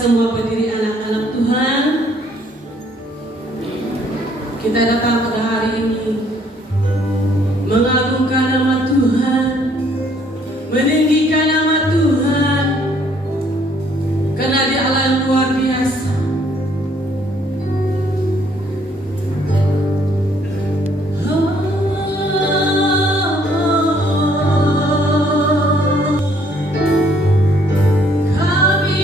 semua pendiri anak-anak Tuhan, kita datang pada hari ini mengagungkan nama Tuhan, meninggikan nama Tuhan, karena Dia Allah yang luar biasa. Kami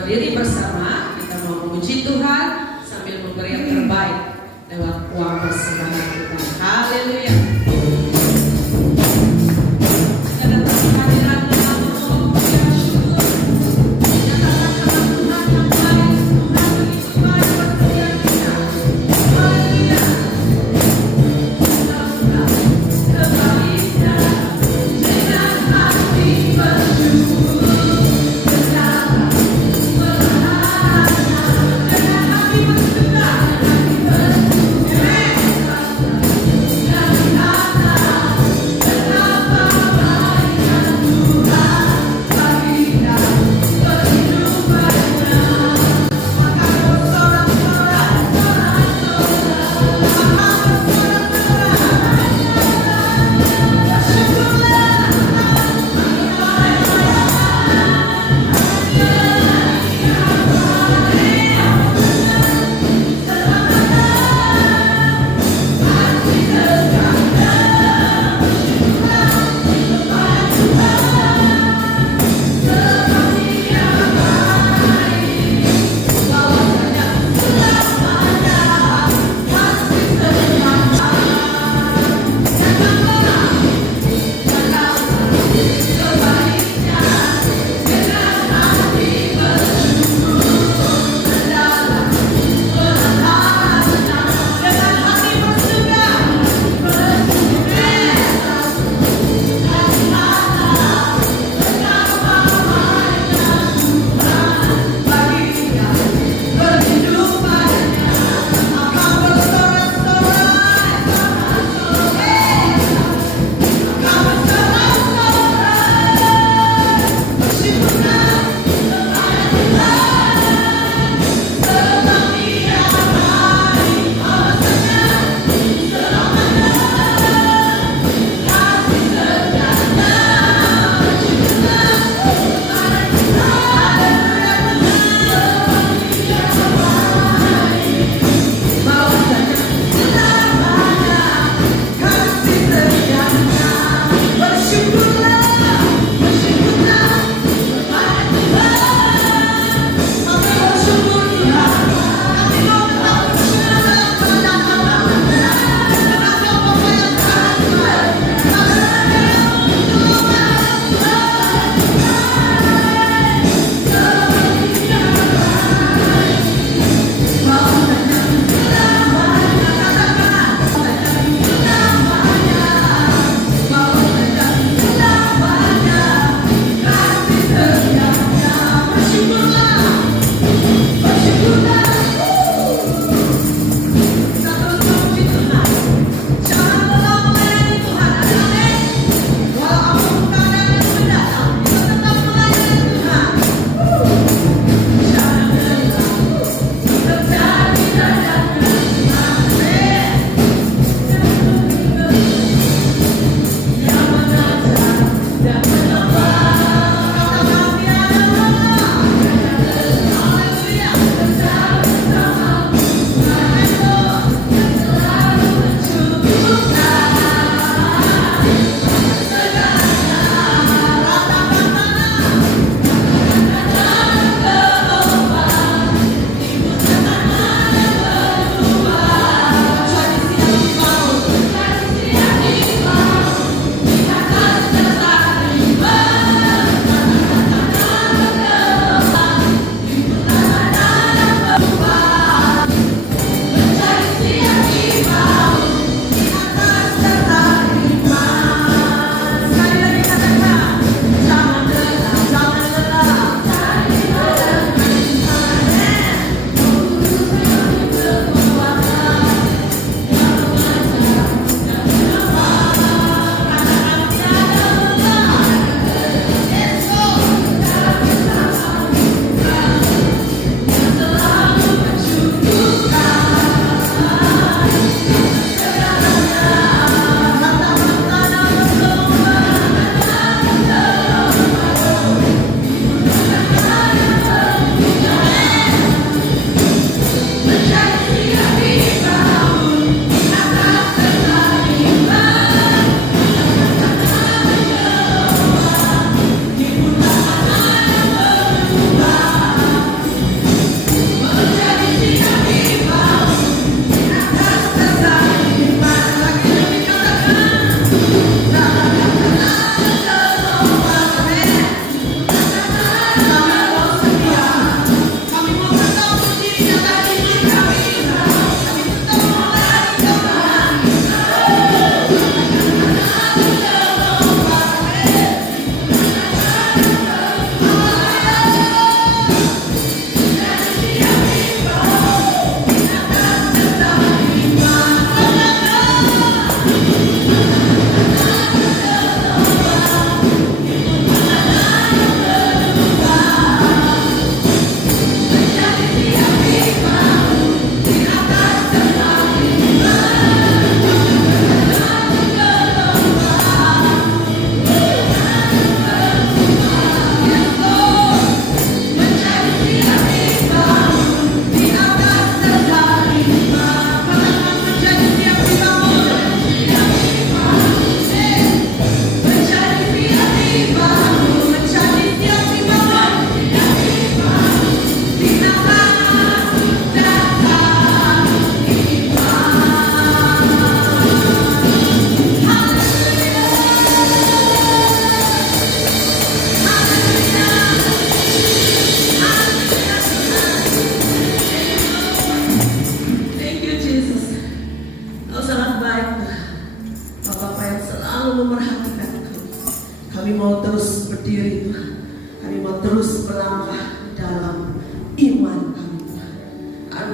berdiri bersama, kita mau memuji Tuhan sambil memberi yang terbaik lewat uang persembahan kita. Haleluya. Kita datang ke hadirat Allah, mengucap syukur. Menyatakan nama Tuhan yang baik. Tuhan begitu baik buat setiap kita. Haleluya. Kebaikan dengan hati bersyukur. Dengan hati bersyukur.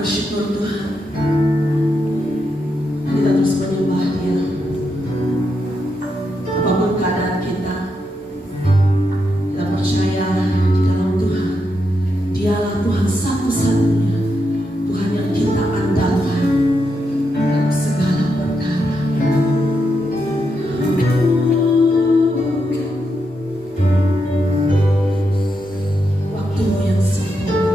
bersyukur Tuhan. Kita terus menyembah Dia. Apapun keadaan kita, kita percaya di dalam Tuhan. Dialah Tuhan satu-satunya, Tuhan yang kita andalkan dalam segala perkara. Waktumu yang sempurna.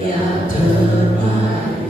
Yang terbaik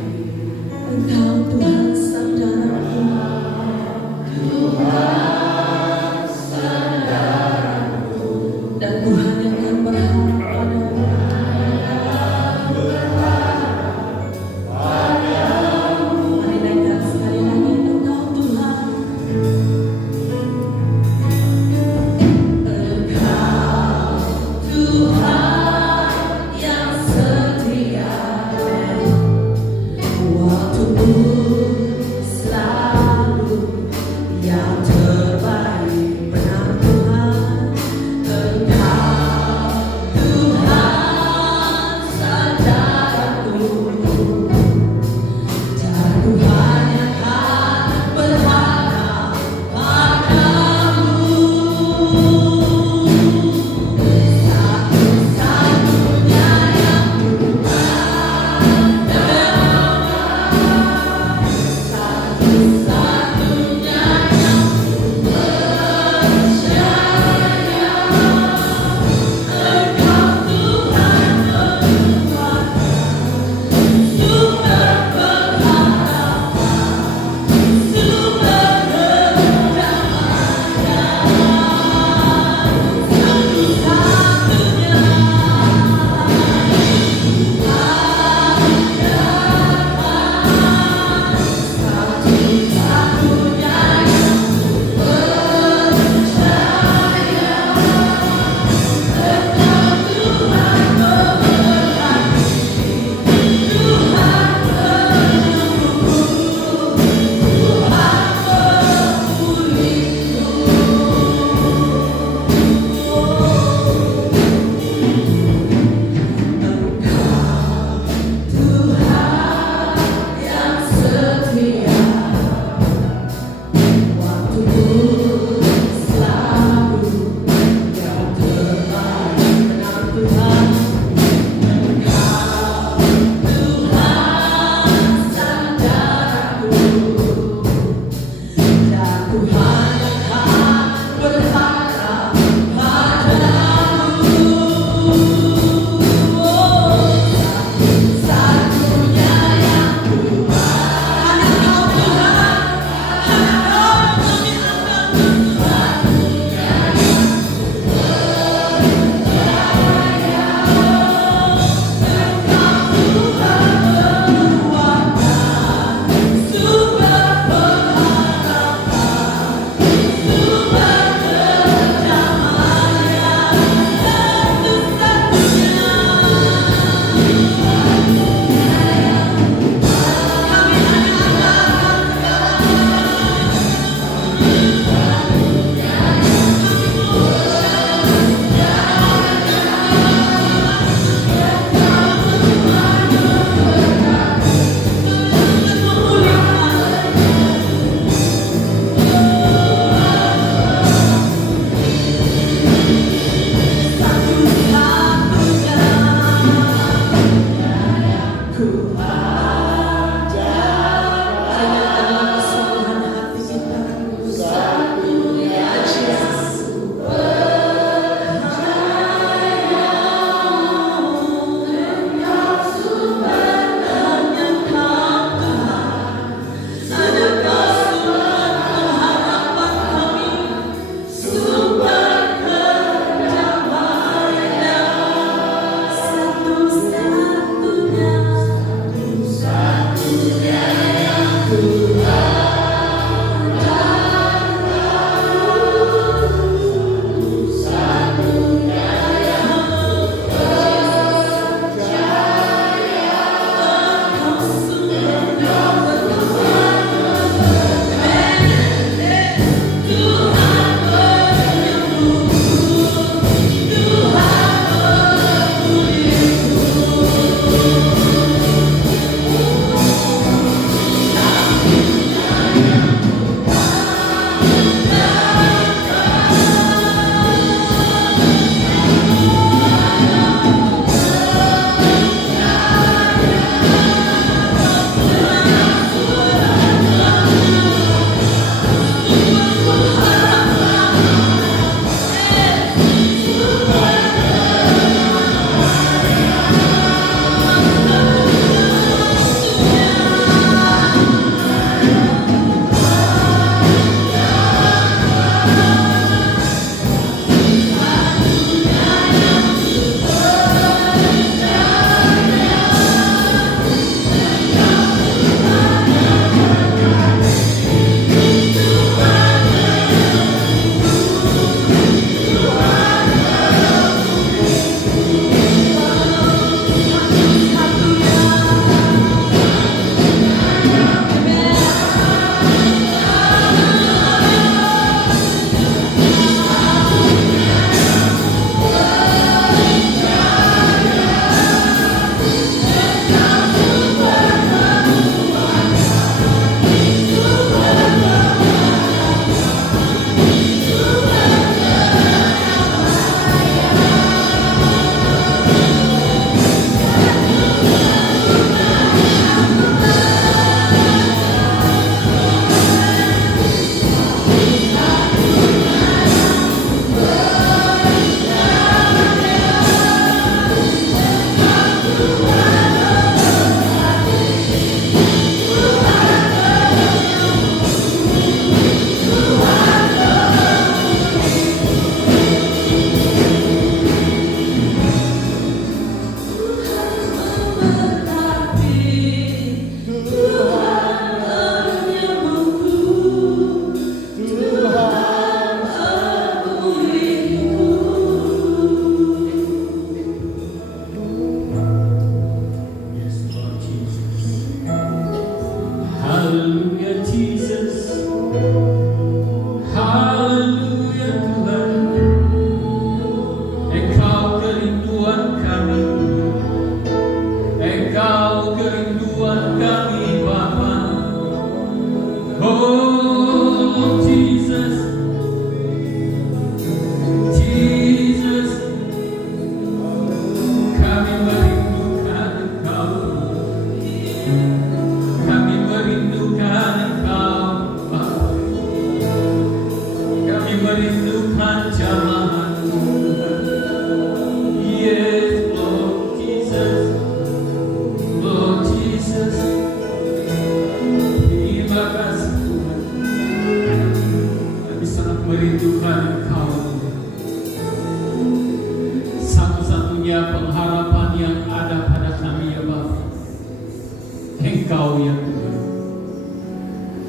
Engkau ya Tuhan.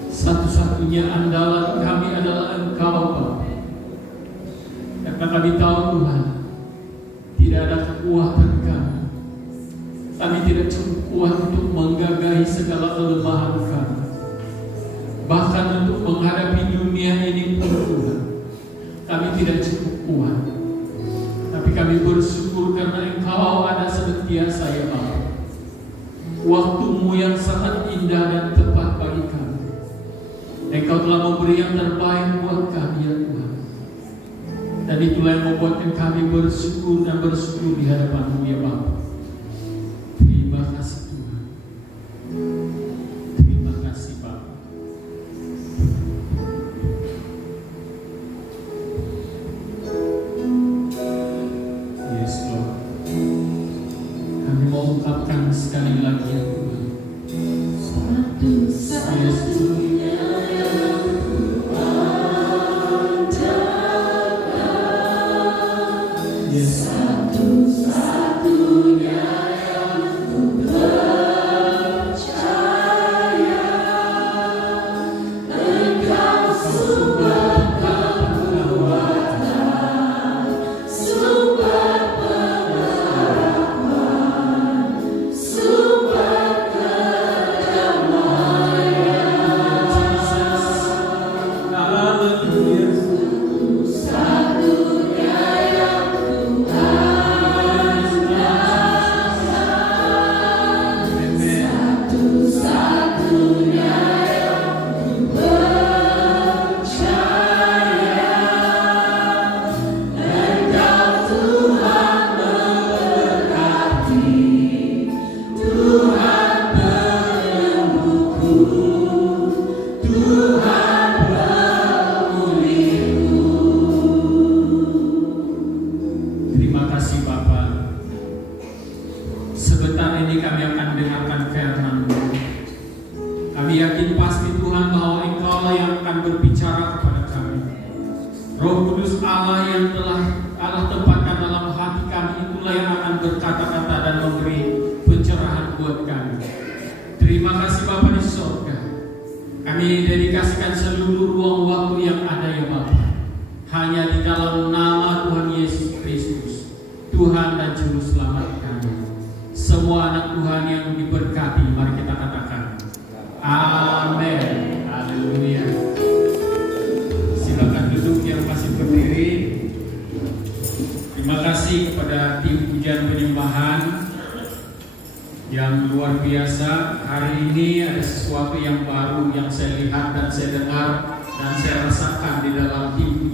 Satu-satunya andalan kami adalah Engkau Bapa. Karena kami tahu Tuhan, tidak ada kekuatan kami. Kami tidak cukup kuat untuk menggagahi segala kelemahan kami. Bahkan untuk menghadapi dunia ini pun Tuhan, kami tidak cukup kuat. Tapi kami bersyukur karena Engkau ada senantiasa ya Bapa. Waktu-Mu yang sangat indah dan tepat bagi kami. Engkau telah memberi yang terbaik buat kami ya Tuhan. Dan itulah yang membuatkan kami bersyukur dan bersyukur di hadapan-Mu ya Bapa. Terima kasih Tuhan. Terima kasih Bapa. Yes Lord. Kami mau ungkapkan sekali lagi ya Tuhan. Satu-satunya yang kuandalkan, satu-satunya yang kupercaya, Engkau sumber kekuatan, sumber pengharapan,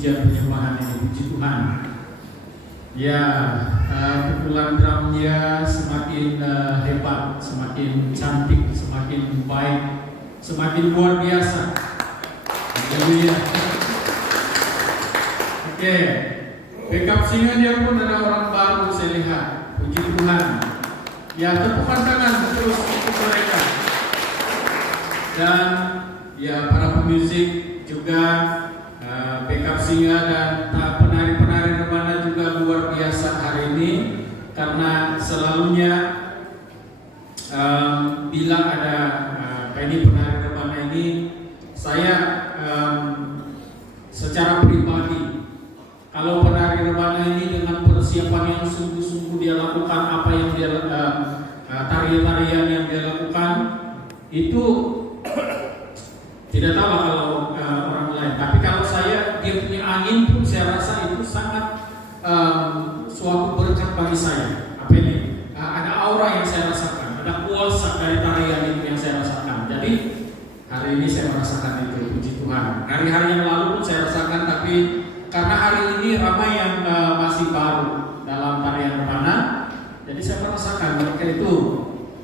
sumber semakin luar biasa. Haleluya. Oke, backup singernya pun ada orang baru saya lihat. Puji Tuhan. Ya, tepuk tangan terus untuk mereka. Dan ya para pemusik juga, backup singer dan penari-penari rebana juga luar biasa hari ini, karena selalunya bila ada ini penari rebana ini, saya secara pribadi, kalau penari rebana ini dengan persiapan yang sungguh-sungguh dia lakukan, apa yang dia tarian-tarian yang dia lakukan itu tidak tahu kalau orang lain. Tapi kalau saya, dia punya angin pun saya rasa itu sangat suatu berkat bagi saya. Apa ini? Ada aura yang saya rasakan, ada kuasa dari tarian itu yang saya rasakan. Jadi hari ini saya merasakan itu, puji Tuhan. Hari-hari yang lalu pun saya rasakan, tapi karena hari ini ramai yang masih baru dalam tarian rebana, jadi saya merasakan mereka itu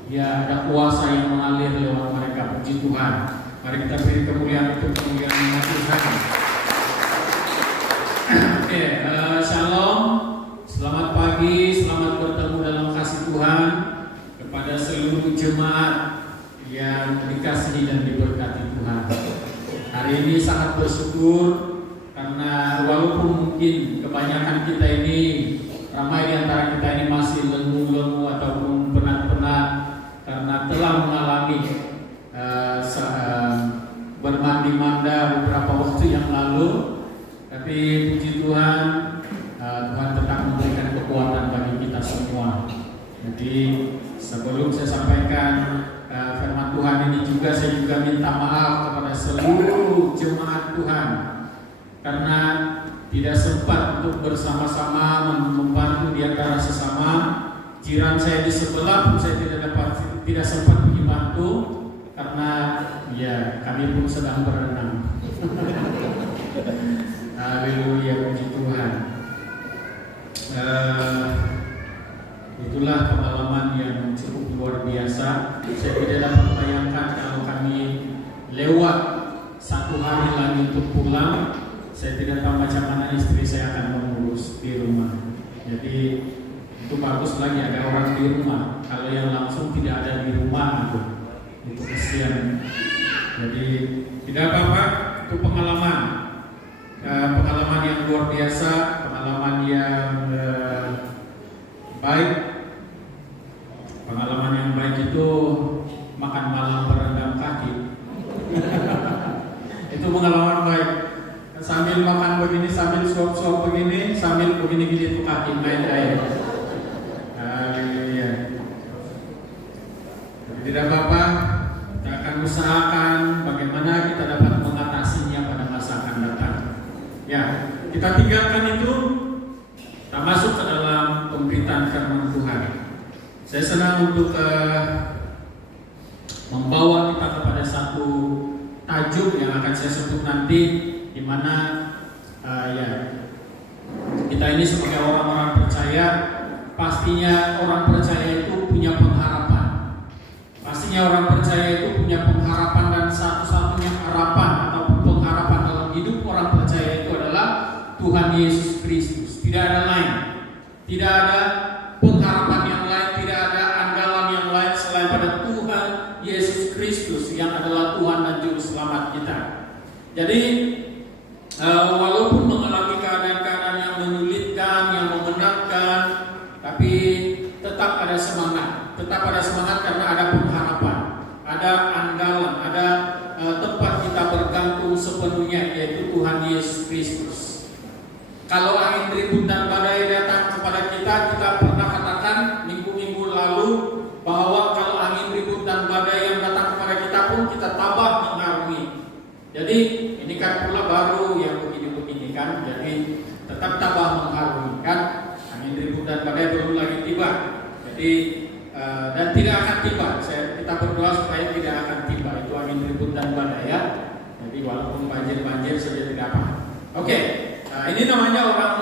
ya ada kuasa yang mengalir lewat mereka, puji Tuhan. Mari kita beri kemuliaan itu, kemuliaan Tuhan. Oke, shalom, selamat pagi, selamat bertemu dalam kasih Tuhan kepada seluruh jemaat yang dikasihi dan diberkati Tuhan. Hari ini sangat bersyukur karena walaupun mungkin kebanyakan kita ini, ramai di antara kita ini masih lengu-lengu ataupun penat-penat karena telah mengalami bermandi-manda beberapa waktu yang lalu, tapi puji Tuhan, Tuhan tetap memberikan kekuatan bagi kita semua. Jadi sebelum saya sampaikan firman Tuhan ini juga, saya juga minta maaf kepada seluruh jemaat Tuhan karena tidak sempat untuk bersama-sama membantu di antara sesama. Jiran saya di sebelah pun saya tidak sempat membantu karena ya kami pun sedang berenang. Haleluya, puji Tuhan. Itulah pengalaman yang cukup luar biasa. Saya tidak dapat membayangkan kalau kami lewat satu hari lagi untuk pulang, saya tidak tahu macam mana istri saya akan mengurus di rumah. Jadi itu bagus lagi ada orang di rumah. Kalau yang langsung tidak ada di rumah itu kesian. Jadi tidak apa-apa, itu pengalaman yang luar biasa, pengalaman yang baik. Pengalaman yang baik itu makan malam berendam kaki. Itu pengalaman baik. Sambil makan begini, sambil suap-suap begini, sambil begini-gini itu kaki main air. Haleluya. Tidak apa-apa, kita akan usahakan bagaimana kita dapat mengatasinya pada masa akan datang. Ya, kita tinggalkan itu, kita masuk ke dalam pemberitaan firman Tuhan. Saya senang untuk membawa kita kepada satu tajuk yang akan saya sebut nanti, di mana ya kita ini sebagai orang-orang percaya, pastinya orang percaya itu punya pengharapan. Pastinya orang percaya itu punya pengharapan, dan satu-satunya harapan atau pengharapan dalam hidup orang percaya itu adalah Tuhan Yesus Kristus. Tidak ada lain. Tidak ada pengharapan yang lain, tidak ada andalan yang lain selain pada Tuhan Yesus Kristus yang adalah Tuhan dan Juru Selamat kita. Jadi walaupun mengalami keadaan-keadaan yang menyulitkan, yang memenatkan, tapi tetap ada semangat. Tetap ada semangat karena ada pengharapan, ada andalan, ada tempat kita bergantung sepenuhnya, yaitu Tuhan Yesus Kristus. Kalau angin ribut dan badai datang kepada kita, kita pernah katakan minggu-minggu lalu bahwa kalau angin ribut dan badai yang datang kepada kita pun kita tabah mengarungi. Jadi ini kan pula baru yang begini-begini kan, jadi tetap tabah mengarungi kan. Angin ribut dan badai belum lagi tiba. Jadi dan tidak akan tiba. Kita berdoa supaya tidak akan tiba itu angin ribut dan badai ya. Jadi walaupun banjir saja tidak apa. Oke. Ini namanya orang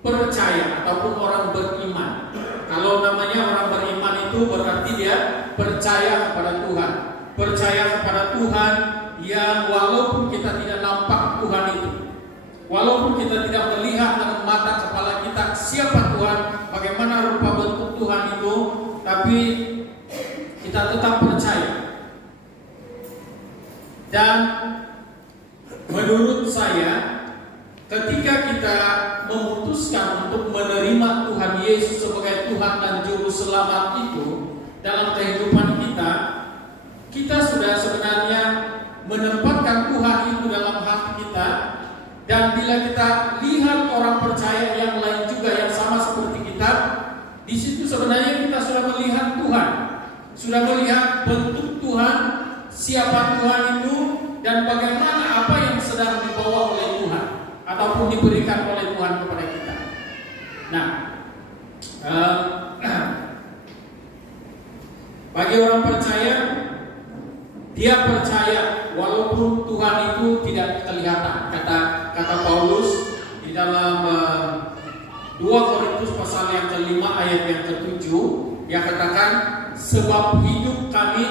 percaya ataupun orang beriman. Kalau namanya orang beriman itu berarti dia percaya kepada Tuhan. Percaya kepada Tuhan yang walaupun kita tidak nampak Tuhan itu, walaupun kita tidak melihat dengan mata kepala kita siapa Tuhan, bagaimana rupa bentuk Tuhan itu, tapi kita tetap percaya. Dan menurut saya, ketika kita memutuskan untuk menerima Tuhan Yesus sebagai Tuhan dan Juru Selamat itu dalam kehidupan kita, kita sudah sebenarnya menempatkan Tuhan itu dalam hati kita. Dan bila kita lihat orang percaya yang lain juga yang sama seperti kita, di situ sebenarnya kita sudah melihat Tuhan, sudah melihat bentuk Tuhan, siapa Tuhan itu, dan bagaimana apa yang sedang dibawa oleh Tuhan ataupun diberikan oleh Tuhan kepada kita. Nah, bagi orang percaya, dia percaya walaupun Tuhan itu tidak kelihatan. Kata Paulus di dalam 2 Korintus pasal yang ke-5 ayat yang ke-7, dia katakan, sebab hidup kami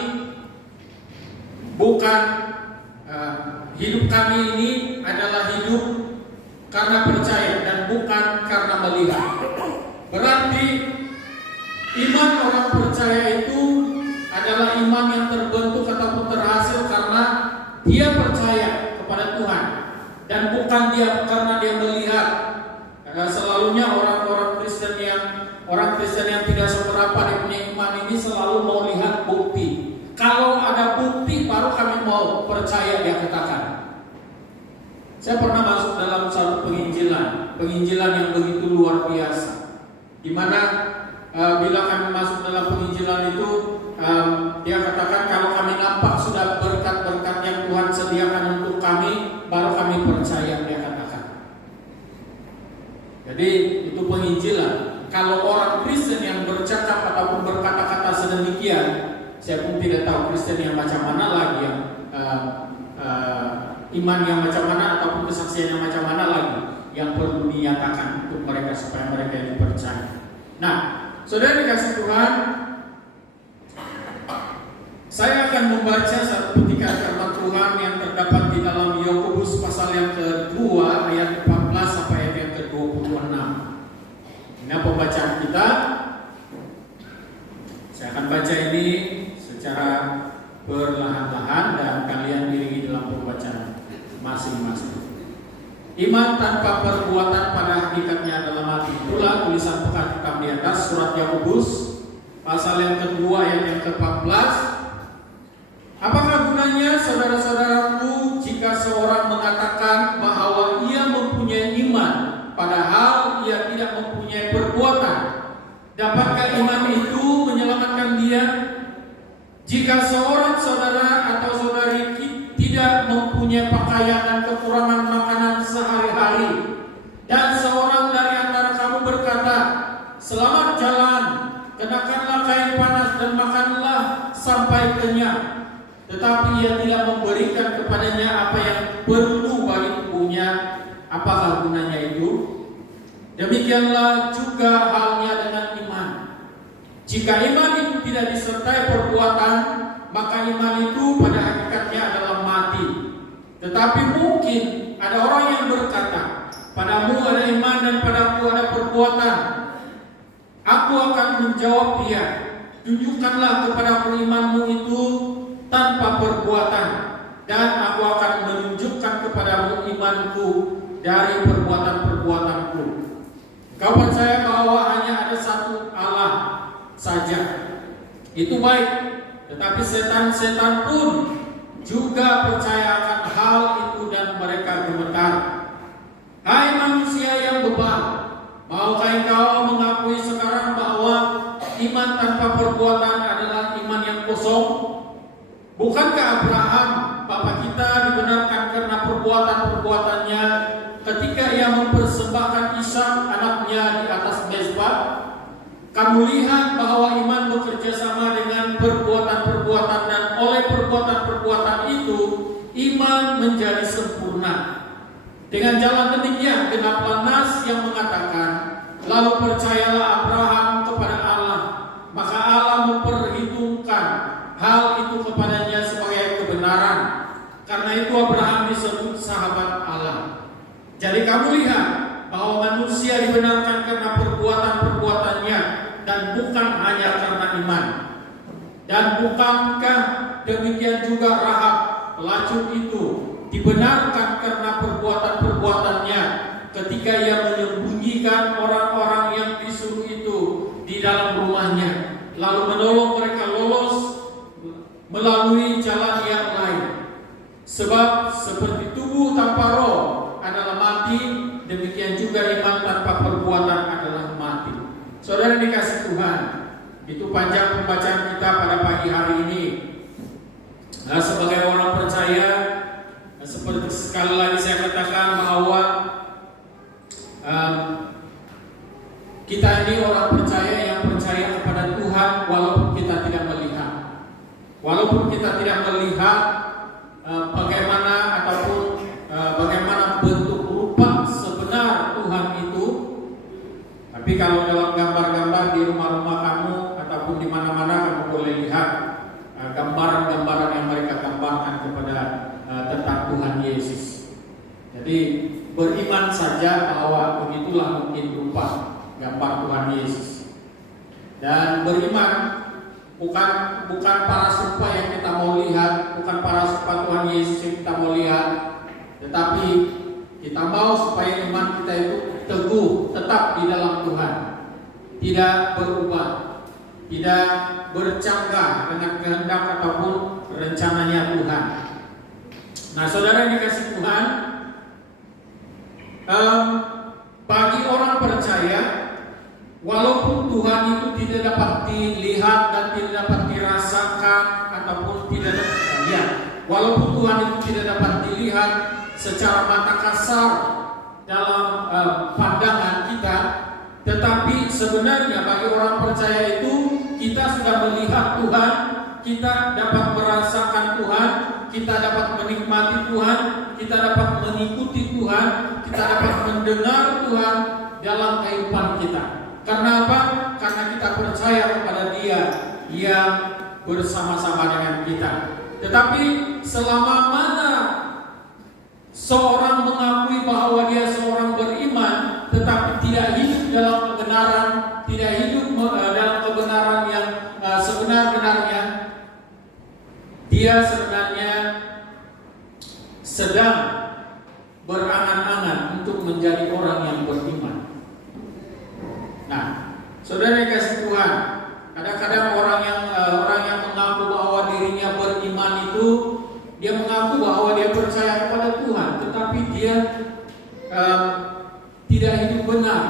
ini adalah hidup karena percaya dan bukan karena melihat. Berarti iman orang percaya itu adalah iman yang terbentuk ataupun terhasil karena dia percaya kepada Tuhan dan bukan karena dia melihat. Karena selalunya orang Kristen yang tidak seberapa dia punya iman ini selalu mau lihat bukti. Kalau ada bukti Saya pernah masuk dalam satu penginjilan yang begitu luar biasa, di mana bila kami masuk dalam penginjilan itu, dia katakan kalau kami nampak sudah berkat-berkat yang Tuhan sediakan untuk kami, baru kami percaya, dia katakan. Jadi itu penginjilan. Kalau orang Kristen yang bercakap ataupun berkata-kata sedemikian, saya pun tidak tahu Kristen yang macam mana lagi, yang iman yang macam mana ataupun kesaksian yang macam mana lagi yang perlu dinyatakan untuk mereka supaya mereka dipercaya. Nah, saudara dikasih Tuhan, saya akan membaca satu petikan firman Tuhan yang terdapat di dalam Yakobus pasal yang kedua ayat 14 sampai ayat yang ke-26. Ini pembacaan kita. Saya akan baca ini secara perlahan-lahan dan kalian iringi dalam pembacaan masing-masing. Iman tanpa perbuatan pada hakikatnya adalah mati. Itulah tulisan pekan hitam di atas surat Yakobus pasal yang kedua ayat yang ke-14. Apakah gunanya saudara-saudaraku jika seorang mengatakan bahwa ia mempunyai iman padahal ia tidak mempunyai perbuatan? Dapatkah iman itu menyelamatkan dia? Jika seorang saudara atau saudari tidak mempunyai pakaian dan kekurangan makanan sehari-hari, dan seorang dari antara kamu berkata, "Selamat jalan, kenakanlah kain panas dan makanlah sampai kenyang," tetapi ia tidak memberikan kepadanya apa yang perlu bagi tubuhnya, apakah gunanya itu? Demikianlah juga halnya dengan iman. Jika iman itu tidak disertai perbuatan, maka iman itu pada hakikatnya adalah mati. Tetapi mungkin ada orang yang berkata, "Padamu ada iman dan padaku ada perbuatan." Aku akan menjawab dia, "Tunjukkanlah kepadaku imanmu itu tanpa perbuatan, dan aku akan menunjukkan kepadamu imanku dari perbuatan-perbuatanku." Kau percaya bahwa hanya ada satu Allah saja, itu baik. Tetapi setan-setan pun juga percaya akan hal itu dan mereka gemetar. Hai manusia yang bebal, maukah engkau mengakui sekarang bahwa iman tanpa perbuatan adalah iman yang kosong? Bukankah Abraham, bapa kita, dibenarkan karena perbuatan-perbuatannya ketika ia mempersembahkan Ishak anaknya di atas mezbah? Kamu lihat bahwa iman bekerja sama dengan perbuatan-perbuatan, dan oleh perbuatan-perbuatan itu iman menjadi sempurna. Dengan jalan demikian genaplah nas yang mengatakan, "Lalu percayalah Abraham kepada Allah, maka Allah memperhitungkan hal itu kepadanya sebagai kebenaran." Karena itu Abraham disebut sahabat Allah. Jadi kamu lihat bahwa manusia dibenarkan karena perbuatan-perbuatannya dan bukan hanya karena iman. Dan bukankah demikian juga Rahab pelacur itu dibenarkan karena perbuatan-perbuatannya ketika ia menyembunyikan orang-orang yang disuruh itu di dalam rumahnya, lalu menolong mereka lolos melalui jalan yang lain? Sebab seperti tubuh tanpa roh adalah mati, demikian juga iman tanpa perbuatan adalah mati. Saudara dikasih Tuhan, itu panjang pembacaan kita pada pagi hari ini. Nah, sebagai orang percaya, seperti sekali lagi saya katakan bahwa kita ini orang percaya yang percaya kepada Tuhan walaupun kita tidak melihat. Walaupun kita tidak melihat bagaimana ataupun bagaimana bentuk rupa sebenar Tuhan itu, tapi kalau dalam gambar-gambar di rumah-rumah kamu ataupun di mana-mana kamu boleh lihat gambaran-gambaran yang mereka gambarkan kepada tentang Tuhan Yesus. Jadi beriman saja bahwa begitulah mungkin rupa gambar Tuhan Yesus. Dan beriman bukan para supa yang kita mau lihat, bukan para supa Tuhan Yesus yang kita mau lihat, tetapi kita mau supaya iman kita itu teguh, tetap di dalam Tuhan, tidak berubah, tidak bercanggah dengan kehendak ataupun rencananya Tuhan. Nah, saudara yang dikasih Tuhan, bagi orang percaya, walaupun Tuhan itu tidak dapat dilihat dan tidak dapat dirasakan ataupun tidak dapat walaupun Tuhan itu tidak dapat dilihat secara mata kasar dalam pandangan kita, tetapi sebenarnya bagi orang percaya itu kita sudah melihat Tuhan, kita dapat merasakan Tuhan, kita dapat menikmati Tuhan, kita dapat mengikuti Tuhan, kita dapat mendengar Tuhan dalam kehidupan kita. Karena apa? Karena kita percaya kepada Dia yang bersama-sama dengan kita. Tetapi selama mana seorang mengakui bahwa dia seorang beriman, tetapi tidak hidup dalam kebenaran, tidak hidup dalam kebenaran yang sebenar-benarnya, dia sebenarnya sedang berangan-angan untuk menjadi orang yang beriman. Nah, saudara kasih Tuhan, kadang-kadang orang yang mengaku bahwa dirinya beriman itu, dia mengaku bahwa dia percaya kepada Tuhan, tetapi dia tidak hidup benar.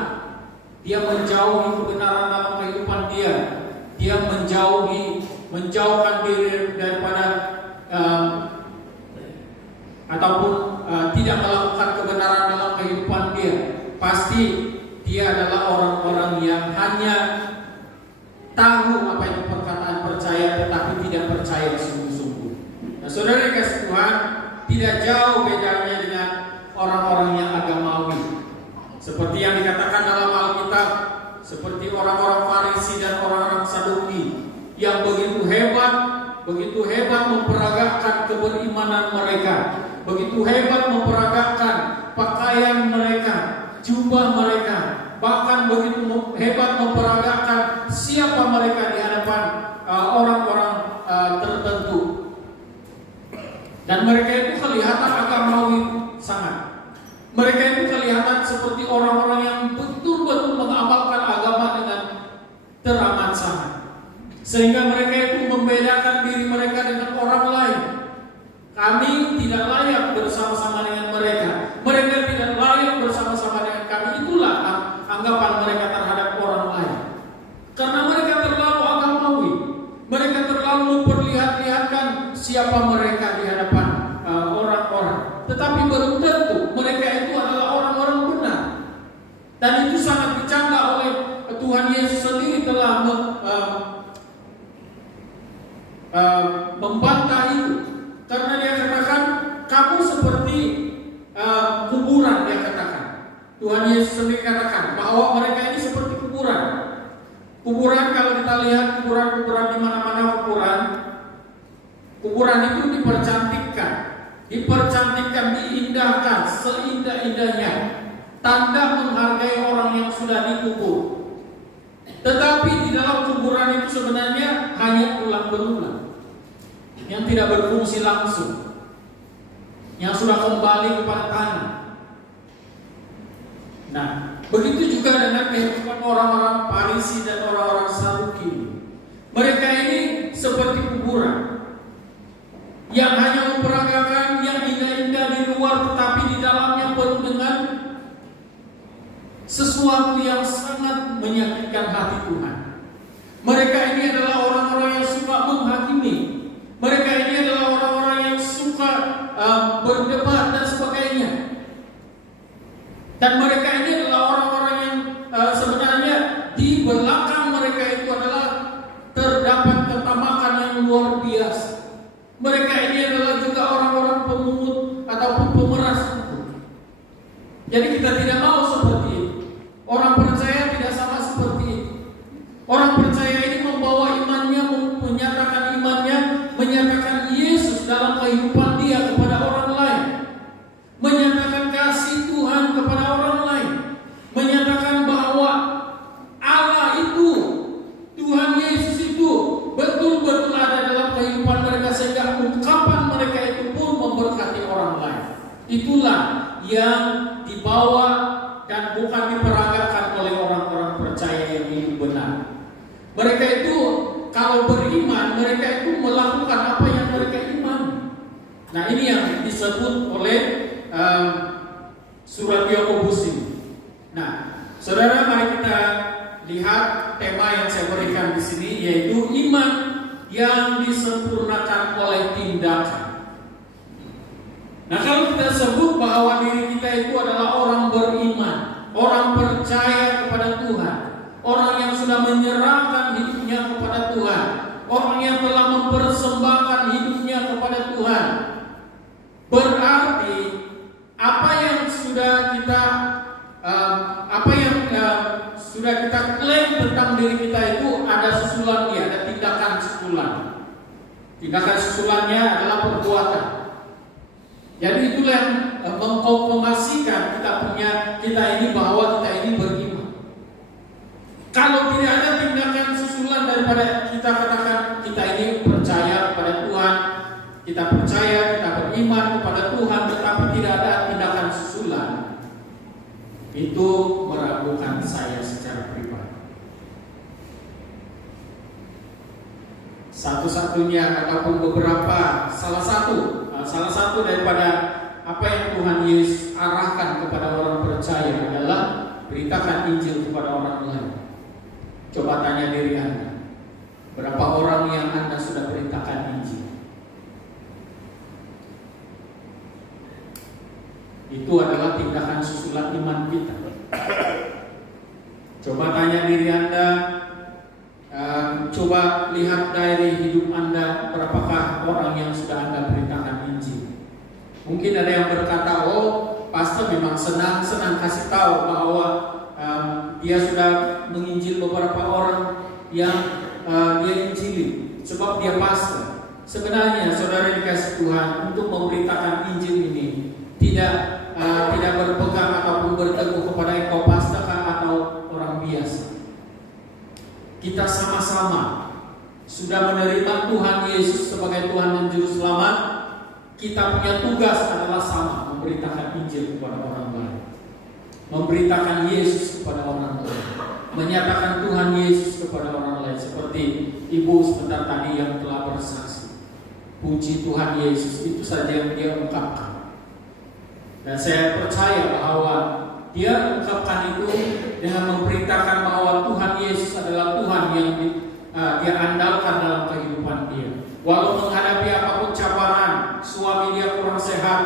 Dia menjauhi kebenaran dalam kehidupan dia. Dia menjauhkan diri daripada ataupun tidak melakukan kebenaran dalam kehidupan dia. Pasti dia adalah orang-orang yang hanya tahu apa itu perkataan percaya, tetapi tidak percaya sungguh-sungguh. Nah, saudara kasih Tuhan, tidak jauh bedanya dengan orang-orang yang agamawi. Seperti yang dikatakan dalam Alkitab, seperti orang-orang Farisi dan orang-orang Saduki yang begitu hebat memperagakan keberimanan mereka, begitu hebat memperagakan pakaian mereka, jubah mereka, bahkan begitu hebat memperagakan siapa mereka di hadapan orang-orang tertentu. Dan mereka itu kelihatan agamawi sangat. Mereka itu kelihatan seperti orang-orang yang betul-betul mengamalkan agama dengan teramat sangat. Sehingga mereka itu membedakan diri mereka dengan orang lain. Kami tidak layak bersama-sama dengan mereka. Mereka tidak layak bersama-sama dengan kami. Itulah anggapan mereka terhadap orang lain. Karena mereka terlalu agamawi. Mereka terlalu memperlihatkan siapa mereka di hadapan orang-orang. Tetapi belum tentu mereka itu adalah orang-orang benar. Dan itu sangat dicanda oleh Tuhan Yesus sendiri telah membantah itu. Karena dia katakan, kamu seperti kuburan, dia katakan. Tuhan Yesus sendiri katakan bahwa mereka ini seperti kuburan. Kuburan, kalau kita lihat kuburan-kuburan di mana-mana kuburan itu dipercantikkan, diindahkan seindah-indahnya, tanda menghargai orang yang sudah dikubur. Tetapi di dalam kuburan itu sebenarnya hanya tulang belulang yang tidak berfungsi langsung, yang sudah kembali kepada tanah. Nah, begitu juga dengan kehidupan orang-orang Farisi dan orang-orang Saduki. Mereka ini seperti kuburan yang hanya memperagakan yang indah-indah di luar, tetapi di dalamnya penuh dengan sesuatu yang sangat menyakitkan hati Tuhan. Mereka ini adalah orang-orang yang suka menghakimi. Mereka ini adalah orang-orang yang suka berdebat dan sebagainya. Dan mereka ini adalah orang-orang yang sebenarnya di belakang mereka itu adalah terdapat ketamakan yang luar biasa. Mereka ini adalah juga orang-orang pemungut ataupun pemeras itu. Jadi kita tidak mau seperti itu. Orang percaya tidak sama seperti itu. Orang percaya ini membawa imannya, menyatakan imannya, menyatakan Yesus dalam kehidupan dia kepada orang lain, menyatakan kasih Tuhan kepada orang lain, menyatakan bahwa Allah itu, Tuhan Yesus itu betul-betul ada dalam kehidupan mereka, sehingga ungkapan mereka itu pun memberkati orang lain. Itulah yang dibawa dan bukan diperagakan oleh orang-orang percaya yang hidup benar. Mereka itu kalau beriman, mereka itu melakukan apa yang mereka imani. Nah, ini yang disebut oleh surat Yakobus ini. Nah, saudara, mari kita lihat tema yang saya berikan di sini, yaitu iman yang disempurnakan oleh tindakan. Nah, kalau kita sebut bahwa diri kita itu adalah orang beriman, orang percaya kepada Tuhan, orang yang sudah menyerahkan hidupnya kepada Tuhan, orang yang telah mempersembahkan hidupnya kepada Tuhan, berarti apa yang sudah kita klaim tentang diri kita itu ada susulannya, ada tindakan susulan. Tindakan susulannya adalah perbuatan. Jadi itulah yang mengkonfirmasikan kita ini bahwa kita ini beriman. Kalau tidak ada tindakan susulan daripada kita katakan kita ini percaya kepada Tuhan, kita percaya, kita beriman kepada Tuhan, tetapi tidak ada tindakan susulan, itu meragukan saya secara pribadi. Satu-satunya ataupun beberapa, salah satu daripada apa yang Tuhan Yesus arahkan kepada orang percaya adalah beritakan Injil kepada orang lain. Coba tanya diri Anda, berapa orang yang Anda sudah beritakan Injil? Itu adalah tindakan susulan iman kita. Coba tanya diri Anda, coba lihat dari hidup Anda, berapakah orang yang sudah Anda beritakan Injil? Mungkin ada yang berkata, oh, pastor memang senang kasih tahu bahwa dia sudah menginjil beberapa orang yang dia injili, sebab dia pastor. Sebenarnya saudara dikasih Tuhan untuk memberitakan Injil ini tidak berpegang ataupun berteguh kepada engkau pastor atau orang biasa. Kita sama-sama sudah menerima Tuhan Yesus sebagai Tuhan dan Juru Selamat. Kita punya tugas adalah sama, memberitakan Injil kepada orang lain, memberitakan Yesus kepada orang lain, menyatakan Tuhan Yesus kepada orang lain. Seperti ibu sebentar tadi yang telah bersaksi, puji Tuhan Yesus, itu saja yang dia ungkapkan. Dan saya percaya bahwa dia ungkapkan itu dengan memberitakan bahwa Tuhan Yesus adalah Tuhan yang dia andalkan dalam kehidupan dia. Walau menghadapi apapun cabaran, suami dia kurang sehat,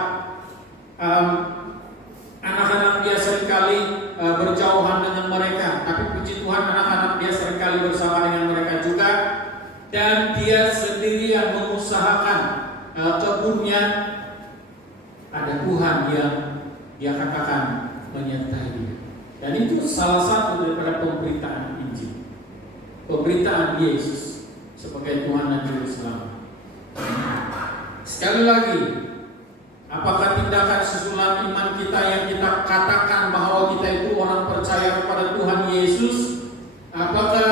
anak-anak dia seringkali berjauhan dengan mereka, tapi puji Tuhan anak-anak dia seringkali bersama dengan mereka juga. Dan dia sendirian mengusahakan kebunnya. Ada Tuhan yang dia katakan menyertai dia. Dan itu salah satu daripada pemberitaan Injil, pemberitaan Yesus sebagai Tuhan dan Juru Selamat. Sekali lagi, apakah tindakan susulan iman kita yang kita katakan bahwa kita itu orang percaya kepada Tuhan Yesus? Apakah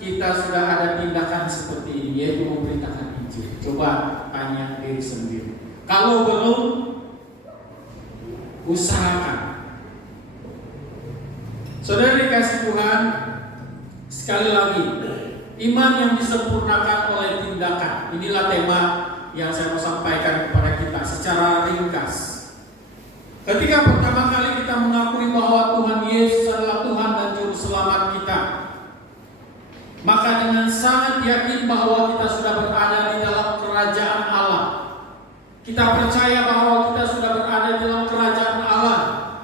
kita sudah ada tindakan seperti ini, yaitu memberitakan Injil? Coba tanya diri sendiri. Kalau belum, usahakan. Saudara dikasih Tuhan, sekali lagi, iman yang disempurnakan oleh tindakan. Inilah tema yang saya mau sampaikan kepada kita secara ringkas. Ketika pertama kali kita mengakui bahwa Tuhan Yesus adalah Tuhan dan Juru Selamat kita, maka dengan sangat yakin bahwa kita sudah berada di dalam kerajaan Allah. Kita percaya bahwa kita sudah berada di dalam kerajaan Allah.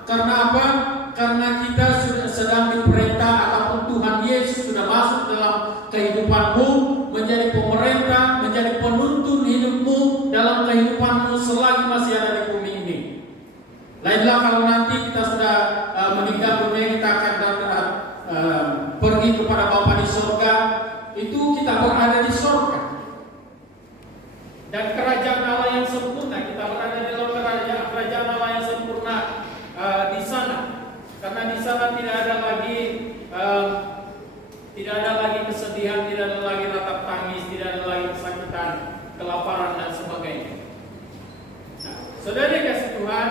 Karena apa? Karena kita sudah sedang diperintah ataupun Tuhan Yesus sudah masuk dalam kehidupanmu, menjadi pemerintah, menjadi penuntun hidupmu dalam kehidupanmu selagi masih ada di bumi ini. Lainlah kalau nanti kita sudah meninggal dunia, kita akan pergi kepada Bapa di surga, itu kita berada di surga. Dan kerajaan Allah yang sempurna, kita berada di dalam kerajaan Allah yang sempurna di sana. Karena di sana tidak ada lagi kesedihan, tidak ada lagi ratap tangis, tidak ada lagi kesakitan, kelaparan dan sebagainya. Nah, saudara dikasih Tuhan,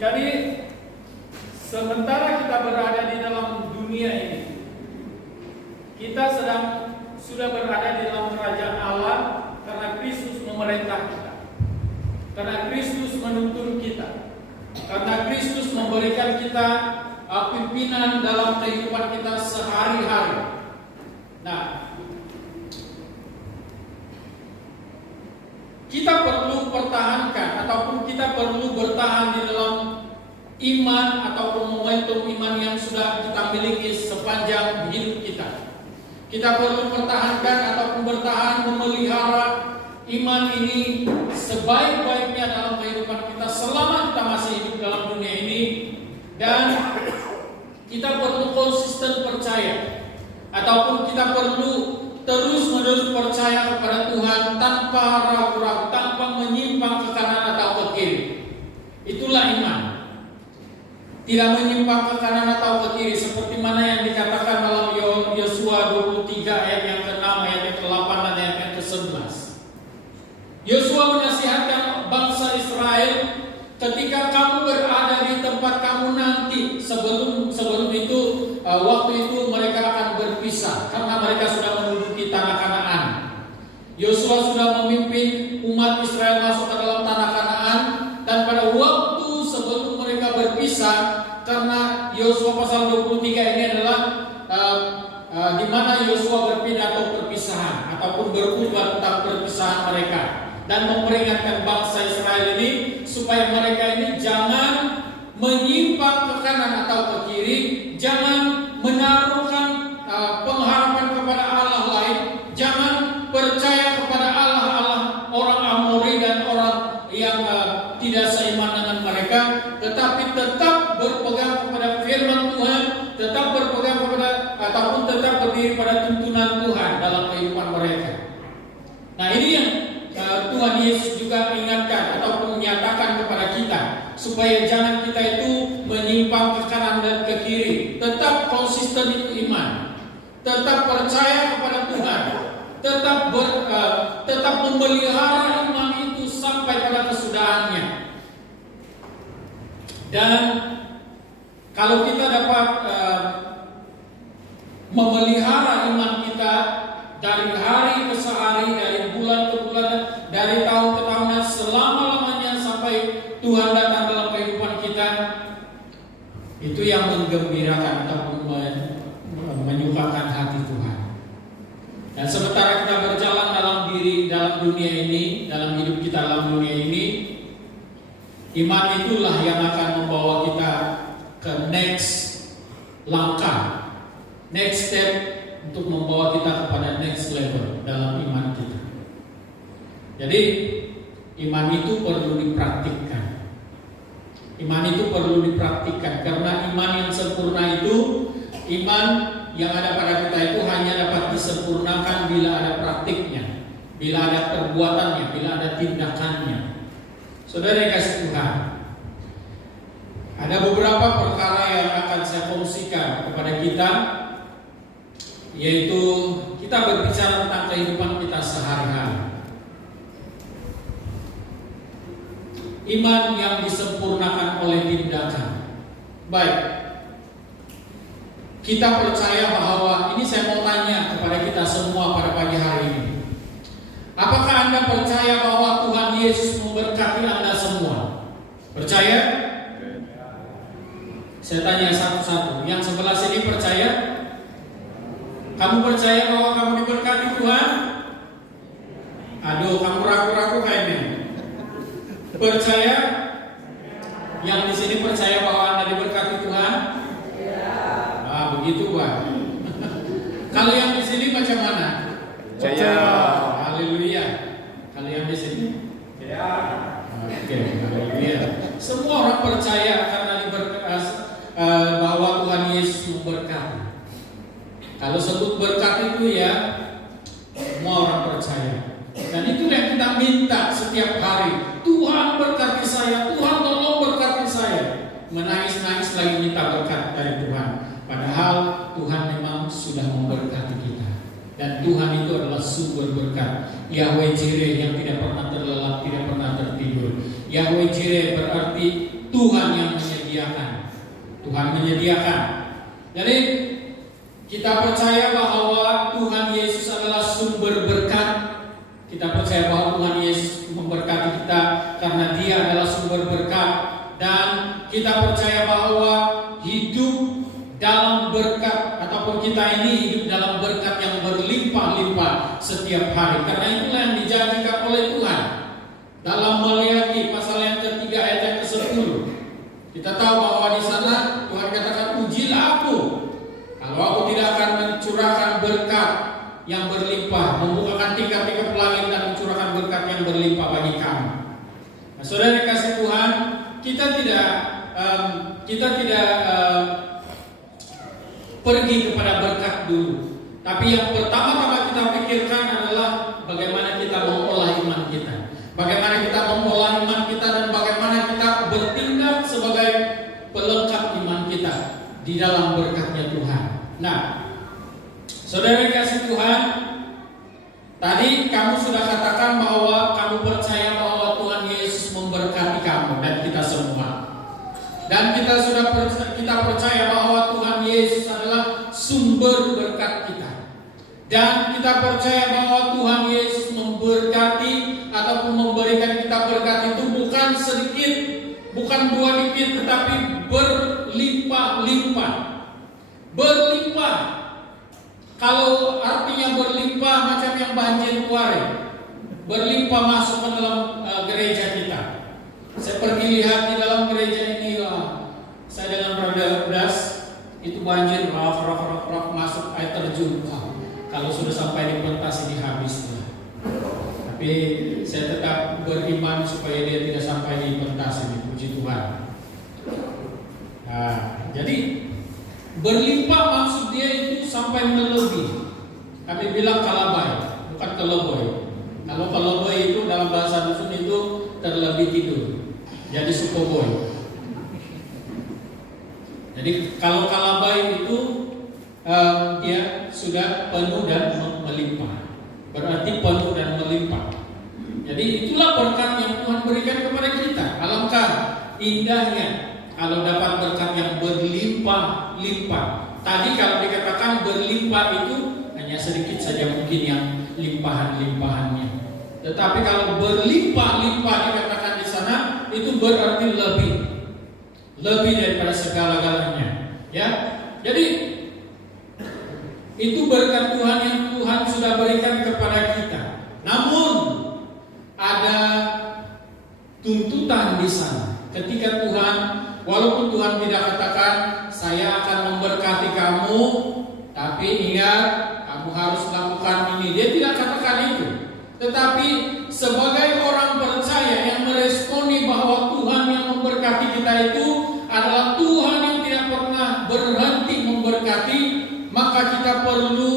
jadi sementara kita berada di dalam dunia ini, Kita sudah berada di dalam kerajaan Allah karena Kristus memerintah kita. Karena Kristus menuntun kita. Karena Kristus memberikan kita pimpinan dalam kehidupan kita sehari-hari. Nah, kita perlu pertahankan ataupun kita perlu bertahan di dalam iman ataupun momentum iman yang sudah kita miliki sepanjang hidup kita. Kita perlu pertahankan ataupun bertahan memelihara iman ini sebaik-baiknya dalam kehidupan kita selama kita masih hidup dalam dunia ini, dan kita perlu konsisten percaya ataupun kita perlu terus-menerus percaya kepada Tuhan tanpa ragu-ragu, tanpa menyimpang ke kanan atau ke kiri. Itulah iman. Tidak menyimpang ke kanan atau ke kiri seperti mana yang dikatakan dalam Yosua 23 ayat yang ke-6, ayat yang ke-8 dan ayat yang ke-11. Yosua menasihatkan bangsa Israel, ketika kamu berada di tempat kamu nanti, sebelum itu waktu itu mereka akan berpisah karena mereka sudah menduduki tanah Kanaan. Yosua sudah memimpin umat Israel masuk ke dalam tanah Kanaan, dan pada waktu sebelum mereka berpisah, karena Yosua pasal 23 ini adalah di mana Yosua berpindah atau perpisahan ataupun berubah tentang perpisahan mereka, dan memperingatkan bangsa Israel ini supaya mereka ini jangan menyimpang ke kanan atau ke kiri, jangan menaruhkan pengharapan kepada Allah lain, jangan percaya kepada Allah orang Amori dan orang yang tidak seiman dengan mereka, tetapi tetap berpegang kepada firman Tuhan, tetap berpegang kepada ataupun tetap berdiri pada tuntunan Tuhan dalam kehidupan mereka. Nah, ini yang Tuhan Yesus juga ingatkan ataupun menyatakan kepada kita, supaya jangan kita itu menyimpang ke kanan dan ke kiri. Tetap konsisten itu iman, tetap percaya kepada Tuhan, tetap memelihara iman itu sampai pada kesudahannya. Dan kalau kita dapat memelihara iman kita dari hari ke hari, dari bulan ke bulan, dari tahun ke tahun, selama-lamanya sampai Tuhan datang dalam kehidupan kita, itu yang menggembirakan ataupun menyukakan hati Tuhan. Dan sementara kita berjalan dalam dunia ini, dalam hidup kita dalam dunia ini, iman itulah yang akan membawa kita ke next langkah, next step, untuk membawa kita kepada next level dalam iman kita. Jadi iman itu perlu dipraktikkan. Iman itu perlu dipraktikkan karena iman yang sempurna itu, iman yang ada pada kita itu hanya dapat disempurnakan bila ada praktiknya, bila ada perbuatannya, bila ada tindakannya. Saudara yang kasih Tuhan, ada beberapa perkara yang akan saya kongsikan kepada kita, yaitu kita berbicara tentang kehidupan kita sehari-hari. Iman yang disempurnakan oleh tindakan. Baik, kita percaya bahwa, ini saya mau tanya kepada kita semua pada pagi hari ini, apakah Anda percaya bahwa Tuhan Yesus memberkati Anda semua? Percaya? Saya tanya satu-satu. Yang sebelah sini percaya? Kamu percaya bahwa kamu diberkati Tuhan? Aduh, kamu ragu-ragu kayaknya. Percaya? Yang di sini percaya bahwa Anda diberkati Tuhan? Begitu Pak. Kalau yang di sini macam mana? Percaya. Haleluya. Kalau yang di sini? Ya. Oke, haleluya. Semua orang percaya karena bahwa Tuhan Yesus memberkati. Kalau sebut berkat itu ya, semua orang percaya. Dan itulah yang kita minta setiap hari. Tuhan berkati saya, Tuhan tolong berkati saya. Menangis-nangis lagi minta berkat dari Tuhan. Padahal Tuhan memang sudah memberkati kita. Dan Tuhan itu adalah sumber berkat. Yahweh Jireh yang tidak pernah terlelap, tidak pernah tertidur. Yahweh Jireh berarti Tuhan yang menyediakan. Tuhan menyediakan. Jadi Kita percaya bahwa Tuhan Yesus adalah sumber berkat. Kita percaya bahwa Tuhan Yesus memberkati kita karena Dia adalah sumber berkat. Dan kita percaya bahwa hidup dalam berkat, ataupun kita ini hidup dalam berkat yang berlimpah-limpah setiap hari. Karena itulah yang dijanjikan oleh Tuhan dalam Maleakhi pasal yang ketiga ayat yang ke-10. Kita tahu bahwa di sana Tuhan katakan, ujilah aku kalau aku tidak akan mencurahkan berkat yang berlimpah, membukakan tingkap-tingkap langit dan mencurahkan berkat yang berlimpah bagi kamu. Nah, saudara kasih Tuhan, kita tidak pergi kepada berkat dulu. Tapi yang pertama-tama kita pikirkan adalah bagaimana kita mengolah iman kita. Bagaimana kita mengolah iman kita dan bagaimana kita bertindak sebagai pelengkap iman kita di dalam berkatnya Tuhan. Nah, saudara kasih Tuhan, tadi kamu sudah katakan bahwa kamu percaya bahwa Tuhan Yesus memberkati kamu dan kita semua. Dan kita percaya bahwa Tuhan Yesus adalah sumber berkat kita. Dan kita percaya bahwa Tuhan Yesus memberkati ataupun memberikan kita berkat itu bukan sedikit, bukan dua dikit, tetapi berlimpah-limpah. Berlimpah. Kalau artinya berlimpah macam yang banjir kemarin, berlimpah masuk ke dalam gereja kita. Saya pergi lihat di dalam gereja ini, saya dengan rada beras itu banjir, raf masuk air terjun. Kalau sudah sampai di pentas ini habis. Tapi saya tetap beriman supaya dia tidak sampai di pentas ini. Puji Tuhan. Nah, jadi berlimpah maksud dia itu sampai melebihi. Kami bilang kalabai, bukan keleboy. Kalau keleboy itu dalam bahasa dusun itu terlebih tidur. Jadi sukoboy. Jadi kalau kalabai itu dia sudah penuh dan melimpah. Berarti penuh dan melimpah. Jadi itulah berkat yang Tuhan berikan kepada kita. Alangkah indahnya kalau dapat berkat yang berlimpah-limpah. Tadi kalau dikatakan berlimpah itu hanya sedikit saja mungkin yang limpahan-limpahannya. Tetapi kalau berlimpah-limpah dikatakan di sana itu berarti lebih daripada segala-galanya. Ya, jadi itu berkat Tuhan yang Tuhan sudah berikan kepada kita. Namun ada tuntutan di sana. Ketika Tuhan, walaupun Tuhan tidak katakan saya akan memberkati kamu, tapi ingat kamu harus lakukan ini. Dia tidak katakan itu. Tetapi sebagai orang percaya yang meresponi bahwa Tuhan yang memberkati kita itu adalah Tuhan yang tidak pernah berhenti memberkati, maka kita perlu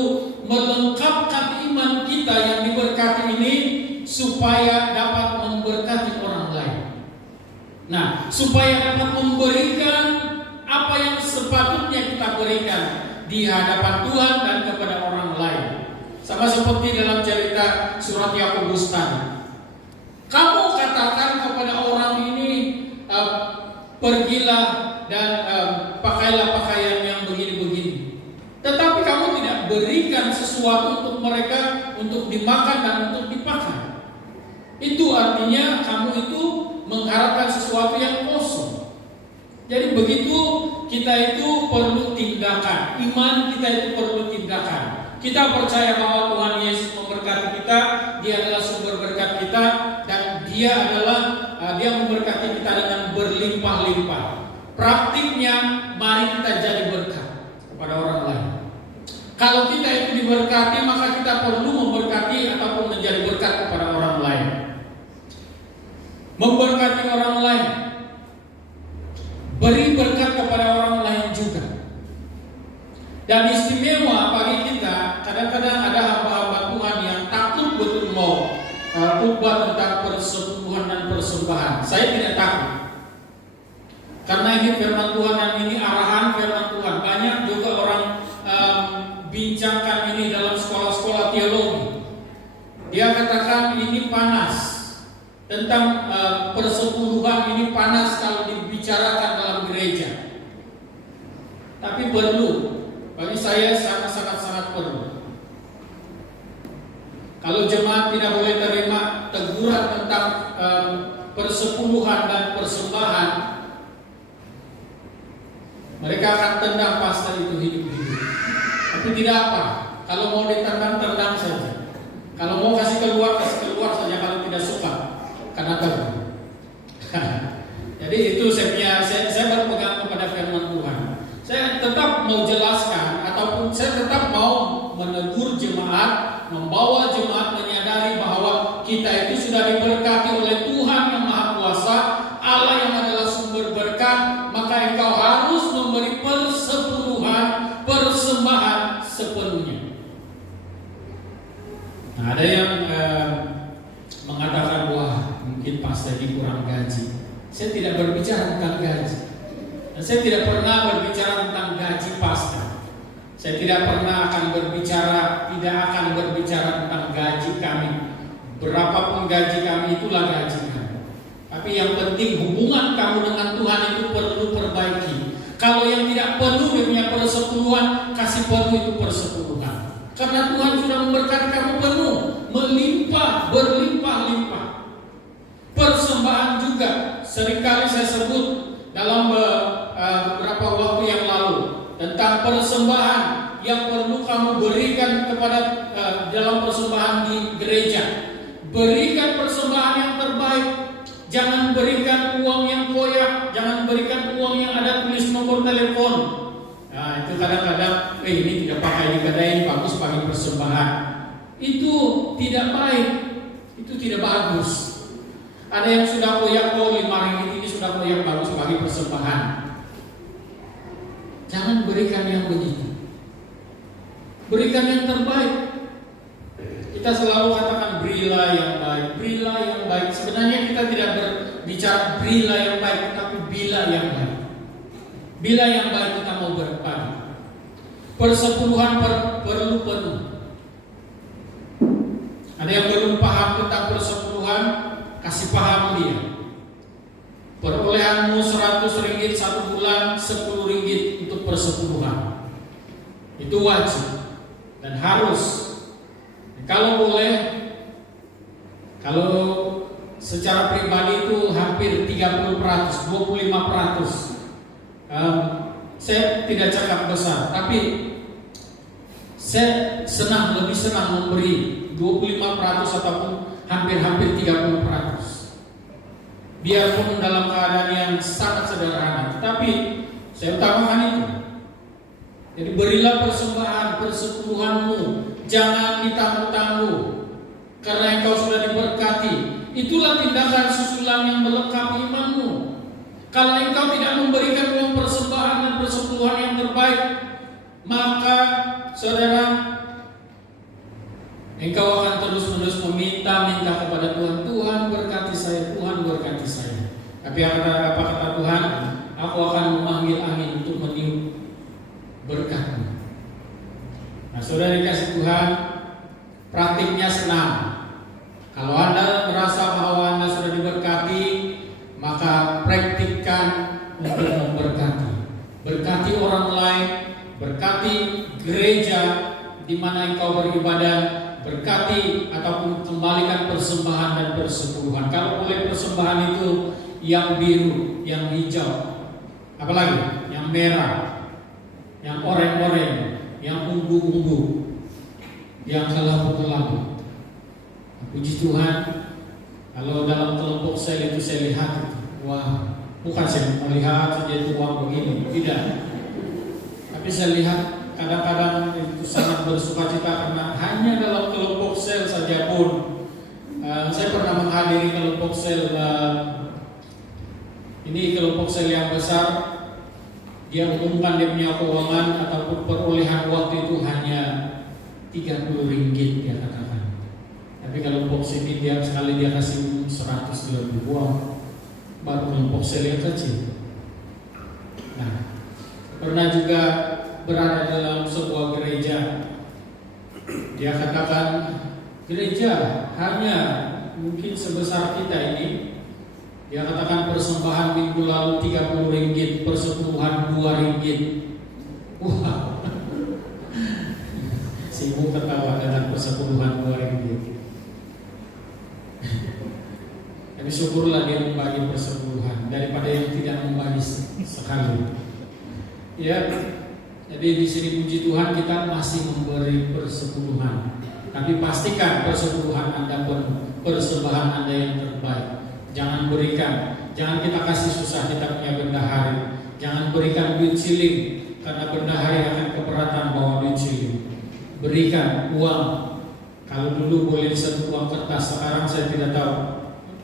melengkapkan iman kita yang diberkati ini supaya dapat memberkati orang lain. Nah, supaya dapat memberikan apa yang sepatutnya kita berikan di hadapan Tuhan dan kepada orang lain. Sama seperti dalam cerita surat Yakobus tadi. Kamu katakan kepada orang ini, pergilah dan pakailah pakaian yang begini-begini. Tetapi kamu tidak berikan sesuatu untuk mereka untuk dimakan dan untuk dipakai. Itu artinya kamu itu mengharapkan sesuatu yang kosong. Jadi begitu kita itu perlu tindakan. Iman kita itu perlu tindakan. Kita percaya bahwa Tuhan Yesus memberkati kita, Dia adalah sumber berkat kita, dan Dia memberkati kita dengan berlimpah-limpah. Praktiknya, mari kita jadi berkat kepada orang lain. Kalau kita itu diberkati, maka kita perlu memberkati ataupun menjadi berkat kepada orang lain. Memberkati orang lain, beri berkat kepada orang lain juga. Dan istimewa bagi kita, kadang-kadang ada hamba-hamba Tuhan yang takut betul mau khotbah tentang persekutuan dan persembahan. Saya tidak takut, karena ini firman Tuhan dan ini arahan firman Tuhan. Banyak juga orang bincangkan ini dalam sekolah-sekolah teologi. Dia katakan ini panas, tentang persekutuan ini panas kalau dibicarakan dalam gereja. Tapi perlu, bagi saya sangat Kalau jemaat tidak boleh terima teguran tentang persepuluhan dan persembahan, mereka akan tendang pastor itu hidup-hidup. Tapi tidak apa, kalau mau ditendang, tendang saja. Kalau mau kasih keluar saja kalau tidak suka, karena tegur. Jadi itu saya berpegang kepada firman Tuhan. Saya tetap mau jelaskan ataupun saya tetap mau menegur jemaat, membawa jemaat menyadari bahwa kita itu sudah diberkati oleh Tuhan yang Maha Kuasa, Allah yang adalah sumber berkat, maka engkau harus memberi persepuluhan, persembahan sepenuhnya. Nah, ada yang mengatakan wah mungkin pastor ini kurang gaji. Saya tidak berbicara tentang gaji. Dan saya tidak pernah berbicara tentang gaji pastor. Saya tidak akan berbicara tentang gaji kami. Berapapun gaji kami itulah gaji kami. Tapi yang penting hubungan kamu dengan Tuhan itu perlu perbaiki. Kalau yang tidak penuh dia punya persepuluhan, kasih penuh itu persepuluhan. Karena Tuhan sudah memberkati kamu penuh, melimpah, berlimpah-limpah. Persembahan juga seringkali saya sebut dalam beberapa waktu yang lalu tentang persembahan yang perlu kamu berikan kepada dalam persembahan di gereja. Berikan persembahan yang terbaik. Jangan berikan uang yang koyak, jangan berikan uang yang ada tulis nomor telepon. Nah, itu kadang-kadang ini tidak pakai digadai, bagus pakai persembahan. Itu tidak baik, itu tidak bagus. Ada yang sudah koyak, 5 ringgit ini sudah koyak, bagus bagi persembahan. Jangan berikan yang begitu. Berikan yang terbaik. Kita selalu katakan berilah yang baik, berilah yang baik. Sebenarnya kita tidak berbicara berilah yang baik, tapi bila yang baik. Bila yang baik kita mau berbagi. Persepuluhan perlu penuh. Ada yang belum paham tentang persepuluhan, kasih paham dia. Perolehanmu 100 ringgit 1 bulan, 10 ringgit untuk persepuluhan. Itu wajib dan harus. Kalau boleh, kalau secara pribadi itu hampir 30%, 25%. Saya tidak cakap besar, tapi saya lebih senang memberi 25% ataupun hampir 30%. Biarpun dalam keadaan yang sangat sederhana, tapi saya utamakan itu. Jadi berilah persembahan, persepuluhanmu, jangan ditangguh-tangguh, karena engkau sudah diberkati. Itulah tindakan susulan yang melengkapi imanmu. Kalau engkau tidak memberikan uang persembahan dan persepuluhan yang terbaik, maka saudara, engkau akan terus-menerus meminta kepada Tuhan, Tuhan berkati saya, Tuhan berkati saya. Tapi apa kata Tuhan? Aku akan memanggil angin untuk meniup berkat. Nah, saudara dikasih Tuhan, praktiknya senang. Kalau Anda merasa bahwa Anda sudah diberkati, maka praktikkan untuk memberkati. Berkati orang lain, berkati gereja di mana engkau beribadah, berkati ataupun kembalikan persembahan dan persepuluhan. Kalau boleh persembahan itu yang biru, yang hijau, apalagi yang merah, yang oranye-oranye, yang ungu-ungu, yang kelabu-kelabu. Puji Tuhan, kalau dalam kelompok sel itu saya lihat, wah, bukan saya melihat saja itu uang begini, tidak. Tapi saya lihat kadang-kadang itu sangat bersukacita karena hanya dalam kelompok sel saja pun. Saya pernah menghadiri kelompok sel, ini kelompok sel yang besar. Dia umumkan dia punya keuangan ataupun perolehan waktu itu hanya 30 ringgit dia katakan. Tapi kalau kelompok sini dia sekali dia kasih 120 uang, baru kelompok sel yang kecil. Nah, pernah juga berada dalam sebuah gereja. Dia katakan gereja hanya mungkin sebesar kita ini. Dia katakan persembahan minggu lalu 30 ringgit, persepuluhan 2 ringgit. Wah, sibuk ketawa dengan persepuluhan 2 ringgit. syukurlah dia membagi persepuluhan daripada yang tidak membagi sekali. Ya, jadi di sini puji Tuhan kita masih memberi persepuluhan. Tapi pastikan persepuluhan Anda penuh, persembahan Anda yang terbaik. Jangan berikan, jangan kita kasih susah kita punya bendahari. Jangan berikan duit siling karena bendahari akan keberatan bawa duit siling. Berikan uang. Kalau dulu boleh disentuh uang kertas, sekarang saya tidak tahu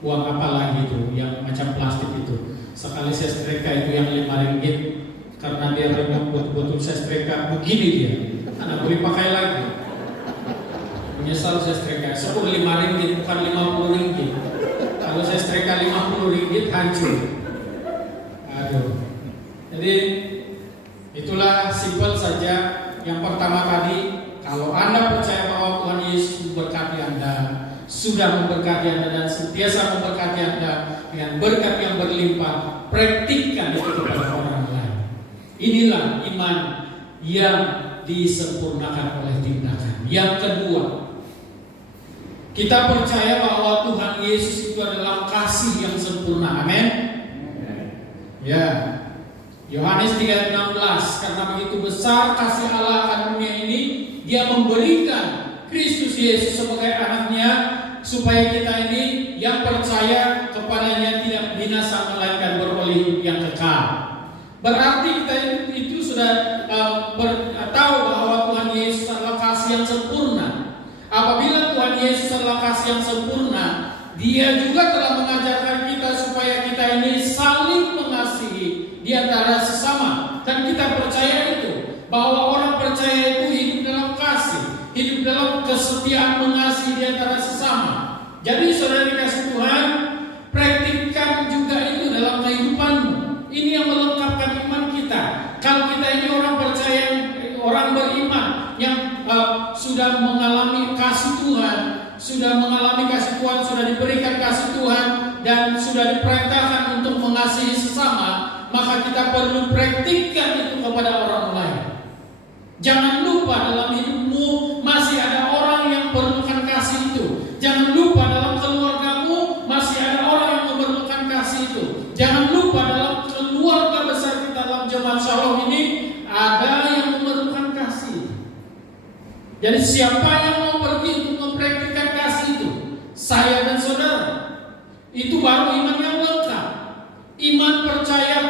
uang apa lagi itu, yang macam plastik itu. Sekali saya setrika itu yang 5 ringgit, karena dia remuk betul-betul saya setrika begini dia, karena boleh pakai lagi. Menyesal saya setrika, syukur 5 ringgit bukan 50 ringgit. Kalau saya setrika 50 ringgit hancur. Aduh. Jadi itulah simpel saja. Yang pertama tadi, kalau Anda percaya bahwa Tuhan Yesus memberkati Anda, sudah memberkati Anda dan sentiasa memberkati Anda dengan berkat yang berlimpah, praktikkan itu kepada orang lain. Inilah iman yang disempurnakan oleh tindakan. Yang kedua, kita percaya bahwa Tuhan Yesus itu adalah kasih yang sempurna. Amin. Ya. Yohanes 3:16, karena begitu besar kasih Allah akan dunia ini, Dia memberikan Kristus Yesus sebagai anaknya, supaya kita ini yang percaya kepadanya tidak binasa melainkan beroleh hidup yang kekal. Berarti kita itu sudah tahu bahwa Tuhan Yesus adalah kasih yang sempurna. Apabila Tuhan Yesus adalah kasih yang sempurna, Dia juga telah mengajarkan kita supaya kita ini saling mengasihi di antara sesama. Dan kita percaya itu, bahwa orang percaya itu hidup dalam kasih, hidup dalam kesetiaan mengasihi di antara sesama. Jadi saudara dikasih Tuhan, praktikkan juga itu dalam kehidupanmu. Ini yang melengkapkan iman kita. Kalau kita ini orang percaya, orang beriman yang sudah mengalami kasih Tuhan, sudah mengalami kasih Tuhan, sudah diberikan kasih Tuhan, dan sudah diperintahkan untuk mengasihi sesama, maka kita perlu praktikkan itu kepada orang lain. Jangan lupa dalam hidupmu masih ada orang yang memerlukan kasih itu. Jangan lupa dalam keluargamu masih ada orang yang memerlukan kasih itu. Jangan lupa dalam keluarga besar kita dalam jemaat Shalom ini ada yang memerlukan kasih. Jadi siapa yang mau pergi untuk mempraktikkan kasih itu? Saya dan saudara. Itu baru iman yang lengkap. Iman percaya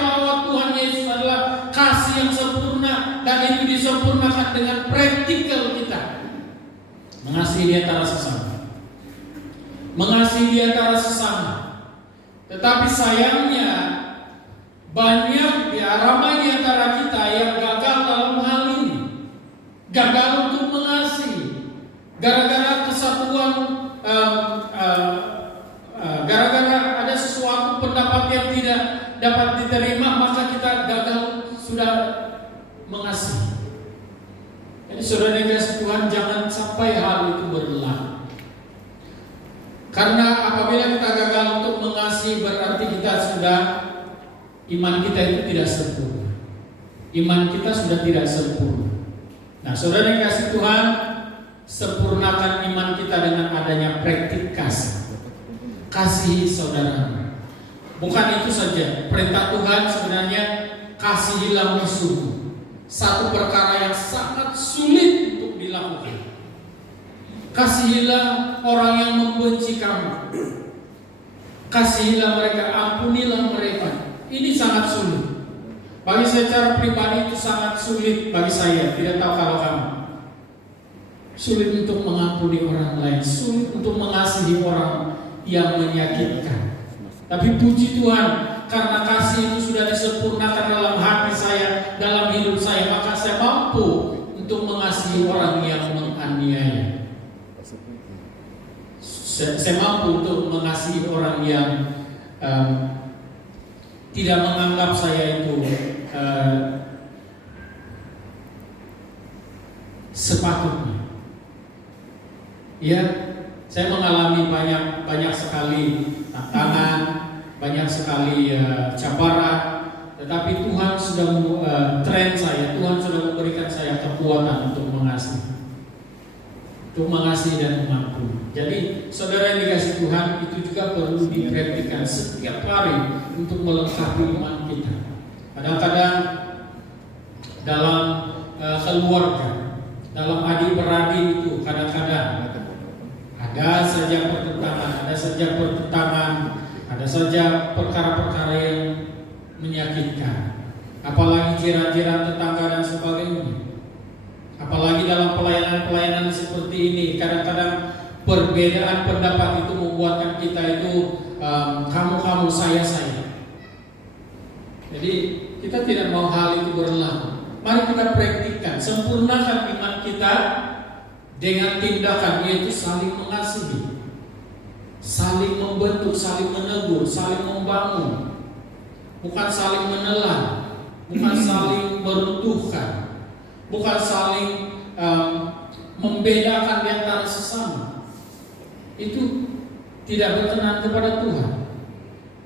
bahwa Tuhan Yesus adalah kasih yang sempurna, dan itu disempurnakan dengan praktikal kita. Mengasihi di antara sesama. Mengasihi di antara sesama. Tetapi sayangnya banyak ramai di antara kita yang gagal dalam hal ini. Gagal untuk mengasihi. Gara-gara kesatuan, gara-gara ada sesuatu pendapat yang tidak dapat diterima, maka kita gagal sudah mengasihi. Jadi saudara dikasih Tuhan, jangan sampai hal itu berlaku. Karena apabila kita gagal untuk mengasihi, berarti kita sudah, iman kita itu tidak sempurna. Iman kita sudah tidak sempurna. Nah, saudara dikasih Tuhan, sempurnakan iman kita dengan adanya praktik kasih. Kasihi saudara. Bukan itu saja, perintah Tuhan sebenarnya kasihilah musuhmu. Satu perkara yang sangat sulit untuk dilakukan. Kasihilah orang yang membenci kamu. Kasihilah mereka, ampunilah mereka. Ini sangat sulit. Bagi saya secara pribadi itu sangat sulit bagi saya. Tidak tahu kalau kamu. Sulit untuk mengampuni orang lain, sulit untuk mengasihi orang yang menyakitkan. Tapi puji Tuhan, karena kasih itu sudah disempurnakan dalam hati saya, dalam hidup saya, maka saya mampu untuk mengasihi orang yang menganiaya. Saya mampu untuk mengasihi orang yang tidak menganggap saya itu sepatutnya. Ya, saya mengalami banyak sekali tantangan, banyak sekali cabaran, tetapi Tuhan sudah train saya, Tuhan sudah memberikan saya kekuatan untuk mengasihi. untuk mengasihi dan mengampuni. Jadi saudara yang dikasih Tuhan, itu juga perlu dipraktikkan setiap hari untuk melengkapi iman kita. Kadang-kadang dalam keluarga, dalam adik-beradik itu kadang-kadang ada saja pertentangan, ada saja perkara-perkara yang menyakitkan. Apalagi jiran-jiran tetangga dan sebagainya. Apalagi dalam pelayanan-pelayanan seperti ini, kadang-kadang perbedaan pendapat itu membuatkan kita itu kamu, saya. Jadi kita tidak mau hal itu berlaku. Mari kita praktikkan, sempurnakan iman kita dengan tindakan, yaitu saling mengasihi, saling membentuk, saling menegur, saling membangun, bukan saling menelan, bukan saling meruntuhkan, bukan saling membedakan di antara sesama. Itu tidak berkenan kepada Tuhan.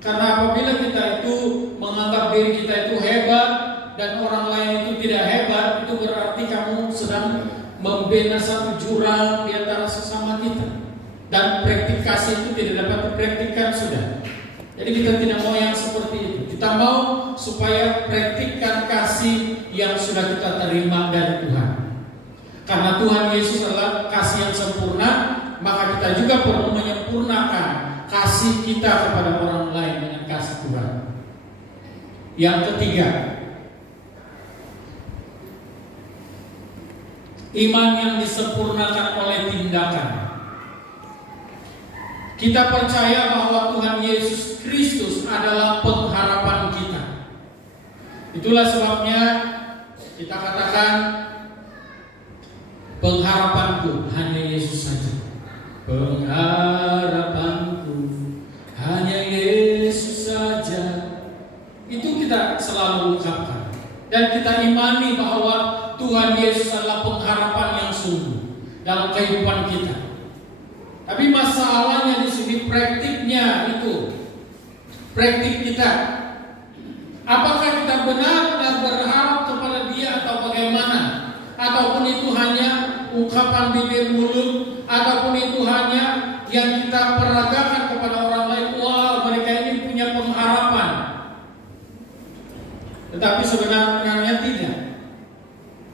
Karena apabila kita itu menganggap diri kita itu hebat dan orang lain itu tidak hebat, itu berarti kamu sedang membina satu jurang di antara sesama kita. Dan praktikasi itu tidak dapat dipraktikkan sudah. Jadi kita tidak mau yang seperti itu. Kita mau supaya praktikkan kasih yang sudah kita terima dari Tuhan. Karena Tuhan Yesus adalah kasih yang sempurna, maka kita juga perlu menyempurnakan kasih kita kepada orang lain dengan kasih Tuhan. Yang ketiga, iman yang disempurnakan oleh tindakan. Kita percaya bahwa Tuhan Yesus Kristus adalah pengharapan kita. Itulah sebabnya kita katakan, pengharapanku hanya Yesus saja. Pengharapanku hanya Yesus saja. Itu kita selalu ungkapkan. Dan kita imani bahwa Tuhan Yesus adalah pengharapan yang sungguh dalam kehidupan kita. Tapi masalahnya di sini praktiknya itu, praktik kita. Apakah kita benar-benar berharap kepada Dia atau bagaimana? Ataupun itu hanya ungkapan bibir mulut, ataupun itu hanya yang kita peragakan kepada orang lain. Wah, mereka ini punya pengharapan. Tetapi sebenarnya tidak.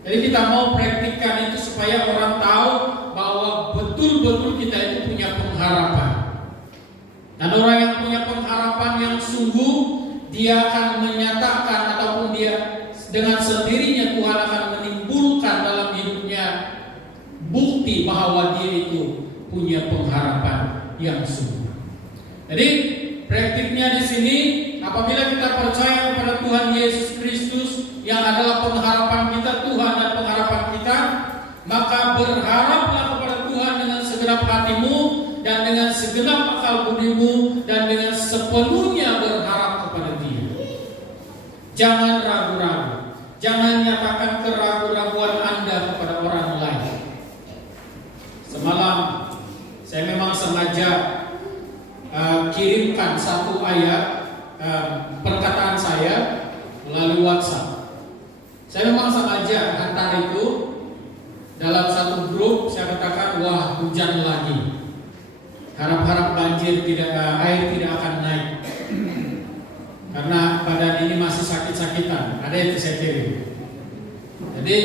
Jadi kita mau praktikkan itu supaya orang tahu bahwa betul-betul kita itu punya pengharapan. Dan orang yang punya pengharapan yang sungguh, dia akan menyatakan ataupun dia dengan sendirinya Tuhan akan menimbulkan dalam hidupnya bukti bahwa dia itu punya pengharapan yang sungguh. Jadi praktiknya di sini, apabila kita percaya kepada Tuhan Yesus Kristus yang adalah pengharapan kita, Tuhan dan pengharapan kita, maka berharaplah kepada Tuhan dengan segenap hatimu dan dengan segenap akal budimu dan dengan sepenuhnya berharap kepada Dia. Jangan ragu-ragu, jangan nyatakan keraguan-raguan Anda kepada orang lain. Semalam saya memang sengaja kirimkan satu ayat perkataan saya melalui WhatsApp. Saya memang sengaja hantar itu dalam satu grup. Saya katakan, wah, hujan lagi. Harap-harap banjir air tidak akan naik. Karena badan ini masih sakit-sakitan. Ada yang saya kirim. Jadi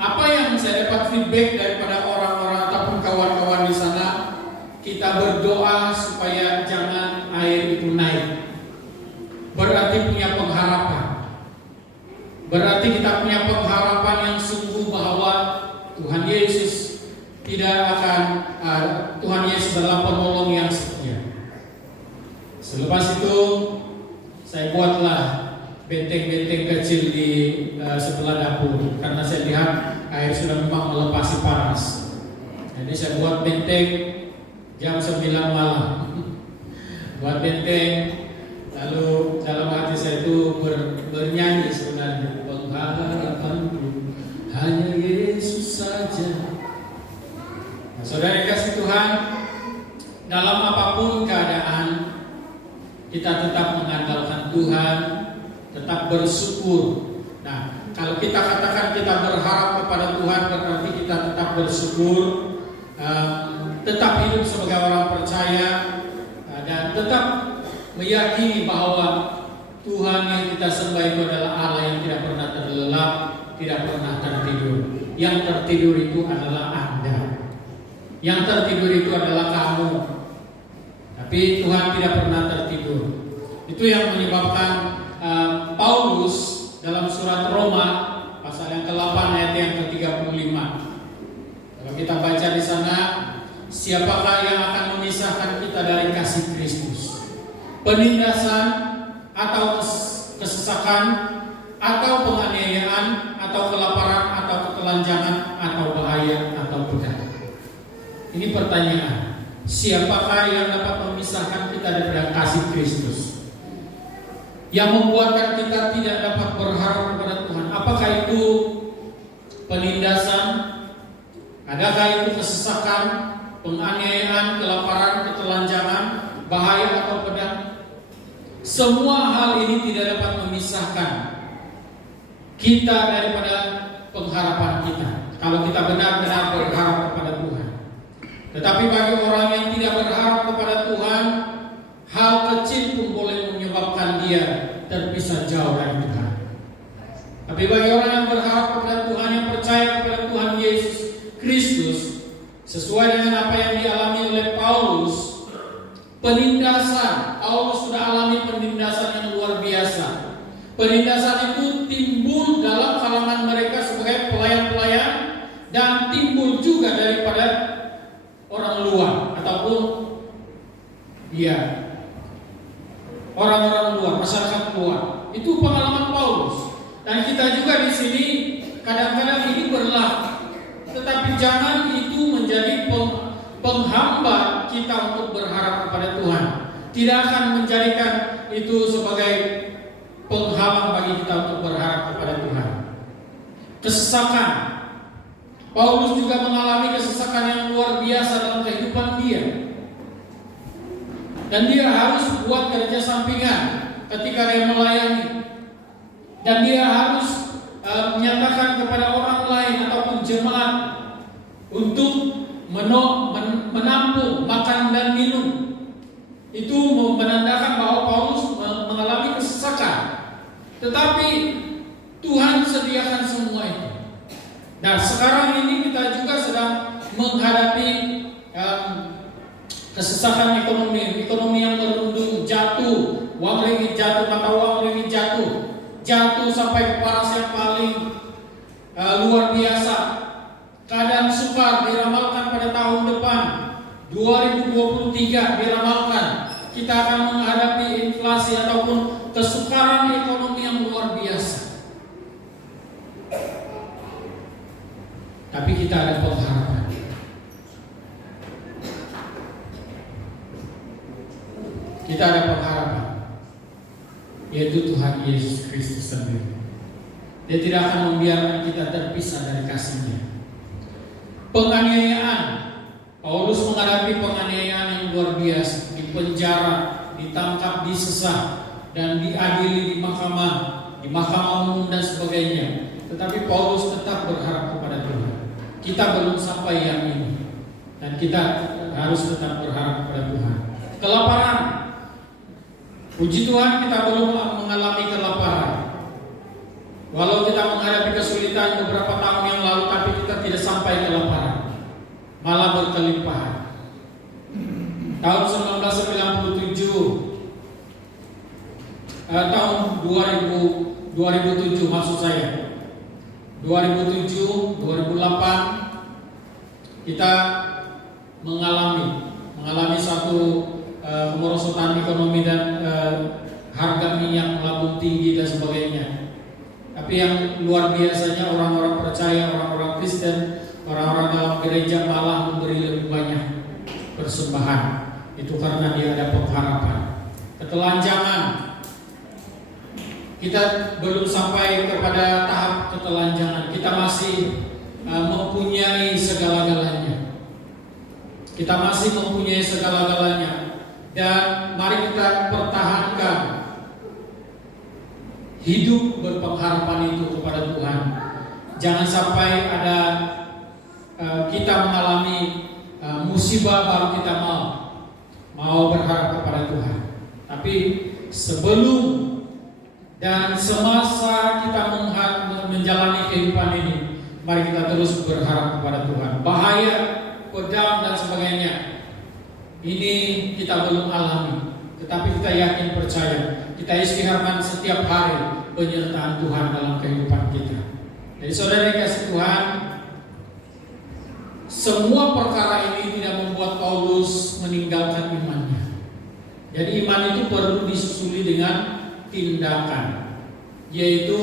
apa yang saya dapat feedback daripada orang-orang ataupun kawan-kawan di sana, kita berdoa supaya jangan air itu naik. Berarti punya pengharapan. Berarti kita punya pengharapan yang sungguh bahwa Tuhan Yesus tidak akan, Tuhan Yesus adalah penolong yang setia. Selepas itu saya buatlah benteng-benteng kecil di sebelah dapur, karena saya lihat air sudah memang melepasi panas. Jadi saya buat benteng jam 9 malam. Buat benteng, lalu dalam hati saya itu bernyanyi sebenarnya, pengharapanku hanya Yesus saja. Nah, saudara kasih Tuhan, dalam apapun keadaan kita tetap mengandalkan Tuhan, tetap bersyukur. Nah, kalau kita katakan kita berharap kepada Tuhan, berarti kita tetap bersyukur tetap hidup sebagai orang percaya dan tetap meyakini bahwa Tuhan yang kita sembah itu adalah Allah yang tidak pernah terlelap, tidak pernah tertidur. Yang tertidur itu adalah Anda. Yang tertidur itu adalah kamu. Tapi Tuhan tidak pernah tertidur. Itu yang menyebabkan Paulus dalam surat Roma pasal yang ke-8 ayat yang ke-35. Kalau kita baca di sana, siapakah yang akan memisahkan kita dari kasih Kristus? Penindasan atau kesesakan atau penganiayaan atau kelaparan atau ketelanjangan atau bahaya atau pedang. Ini pertanyaan. Siapakah yang dapat memisahkan kita dari kasih Kristus? Yang membuatkan kita tidak dapat berharap kepada Tuhan. Apakah itu penindasan? Adakah itu kesesakan, penganiayaan, kelaparan, ketelanjangan, bahaya atau pedang? Semua hal ini tidak dapat memisahkan kita daripada pengharapan kita. Kalau kita benar-benar berharap kepada Tuhan. Tetapi bagi orang yang tidak berharap kepada Tuhan, hal kecil pun boleh menyebabkan dia terpisah jauh dari Tuhan. Tapi bagi orang yang berharap kepada Tuhan, yang percaya kepada Tuhan Yesus Kristus, sesuai dengan apa yang dialami oleh Paulus, penindasan, Paulus sudah alami penindasan yang luar biasa. Penindasan itu timbul dalam kalangan mereka sebagai pelayan-pelayan dan timbul juga daripada orang luar ataupun orang-orang luar, masyarakat luar. Itu pengalaman Paulus. Dan kita juga di sini kadang-kadang ini berlaku. Tetapi jangan itu menjadi penghambat kita untuk berharap kepada Tuhan. Tidak akan menjadikan itu sebagai penghalang bagi kita untuk berharap kepada Tuhan. Kesesakan. Paulus juga mengalami kesesakan yang luar biasa dalam kehidupan dia. Dan dia harus buat kerja sampingan ketika dia melayani. Dan dia harus menyatakan kepada orang lain ataupun jemaat untuk menampung makan dan minum. Itu menandakan bahwa Paulus mengalami kesesakan. Tetapi Tuhan sediakan semua itu. Nah, sekarang ini kita juga sedang menghadapi kesesakan ekonomi yang merundung, jatuh, uang ringgit jatuh, mata uang ringgit jatuh sampai ke paras yang paling luar biasa. Keadaan sukar diramalkan pada tahun depan 2023 diramalkan kita akan menghadapi inflasi ataupun kesukaran ekonomi yang luar biasa. Tapi kita ada pengharapan. Kita ada pengharapan, yaitu Tuhan Yesus Kristus sendiri. Dia tidak akan membiarkan kita terpisah dari kasih-Nya. Penganiayaan, Paulus menghadapi penganiayaan yang luar biasa, dipenjara, ditangkap, disesah, dan diadili di mahkamah umum dan sebagainya. Tetapi Paulus tetap berharap kepada Tuhan. Kita belum sampai yang ini, dan kita harus tetap berharap kepada Tuhan. Kelaparan, puji Tuhan kita belum mengalami kelaparan. Walau kita menghadapi kesulitan beberapa tahun yang lalu, tapi kita tidak sampai kelaparan, malah berkelimpahan. Tahun 1997, tahun 2007 maksud saya, 2007, 2008 kita mengalami satu kemerosotan ekonomi dan harga minyak melambung tinggi dan sebagainya. Tapi yang luar biasanya orang-orang percaya, orang-orang Kristen, orang-orang dalam gereja malah memberi lebih banyak persembahan. Itu karena dia ada pengharapan. Ketelanjangan, kita belum sampai kepada tahap ketelanjangan. Kita masih mempunyai segala-galanya. Kita masih mempunyai segala-galanya. Dan mari kita pertahankan hidup berpengharapan itu kepada Tuhan. Jangan sampai ada kita mengalami musibah baru kita mau berharap kepada Tuhan. Tapi sebelum dan semasa kita menjalani kehidupan ini, mari kita terus berharap kepada Tuhan. Bahaya, pedang dan sebagainya, ini kita belum alami, tetapi kita yakin percaya, kita istiharkan setiap hari penyertaan Tuhan dalam kehidupan kita. Jadi saudara kasih Tuhan, semua perkara ini tidak membuat Paulus meninggalkan imannya. Jadi iman itu perlu disusuli dengan tindakan, yaitu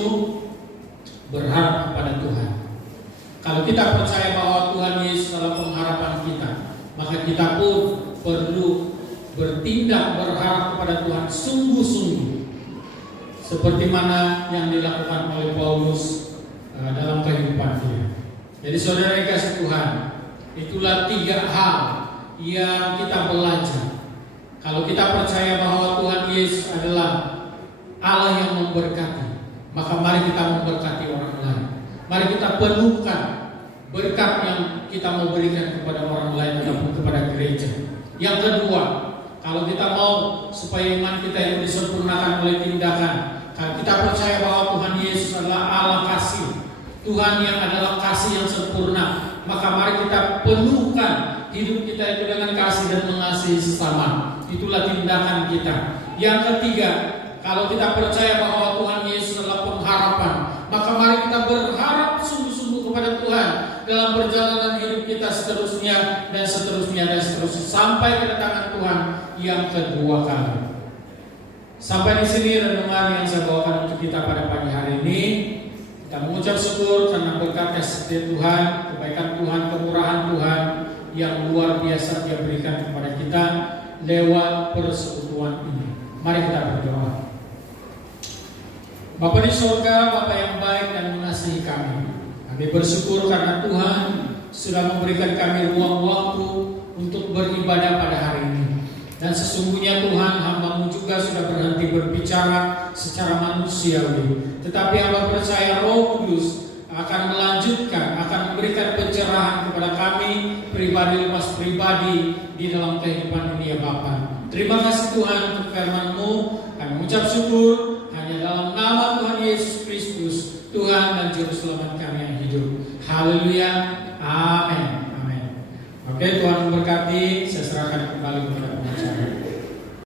berharap kepada Tuhan. Kalau kita percaya bahwa Tuhan Yesus adalah pengharapan kita, maka kita pun perlu bertindak berharap kepada Tuhan sungguh-sungguh, seperti mana yang dilakukan oleh Paulus dalam kehidupan dia. Jadi saudara yang kasih Tuhan, itulah 3 hal yang kita belajar. Kalau kita percaya bahwa Tuhan Yesus adalah Allah yang memberkati, maka mari kita memberkati orang lain. Mari kita penuhkan berkat yang kita mau berikan kepada orang lain ataupun kepada gereja. Yang kedua, kalau kita mau supaya iman kita yang disempurnakan oleh tindakan, kalau kita percaya bahwa Tuhan Yesus adalah Allah kasih, Tuhan yang adalah kasih yang sempurna, maka mari kita penuhkan hidup kita itu dengan kasih dan mengasihi sesama. Itulah tindakan kita. Yang ketiga, kalau kita percaya bahwa Tuhan Yesus adalah pengharapan, maka mari kita berharap sungguh-sungguh kepada Tuhan dalam perjalanan hidup kita seterusnya dan seterusnya dan seterusnya sampai kedatangan Tuhan yang kedua kali. Sampai di sini renungan yang saya bawakan untuk kita pada pagi hari ini. Kita mengucap syukur karena berkat kasih Tuhan, kebaikan Tuhan, kemurahan Tuhan yang luar biasa Dia berikan kepada kita lewat persekutuan ini. Mari kita berdoa. Bapa di surga, Bapa yang baik dan mengasihi kami, kami bersyukur karena Tuhan sudah memberikan kami ruang waktu untuk beribadah pada hari ini. Dan sesungguhnya Tuhan, hamba-Mu juga sudah berhenti berbicara secara manusiawi, tetapi hamba percaya Roh Kudus akan melanjutkan, akan memberikan pencerahan kepada kami pribadi lepas pribadi di dalam kehidupan ini ya Bapa. Terima kasih Tuhan untuk firman-Mu. Kami mengucap syukur hanya dalam nama Tuhan Yesus Kristus, Tuhan dan Juru Selamat kami yang hidup. Haleluya. Amin. Amin. Oke, Tuhan memberkati. Saya serahkan kembali kepada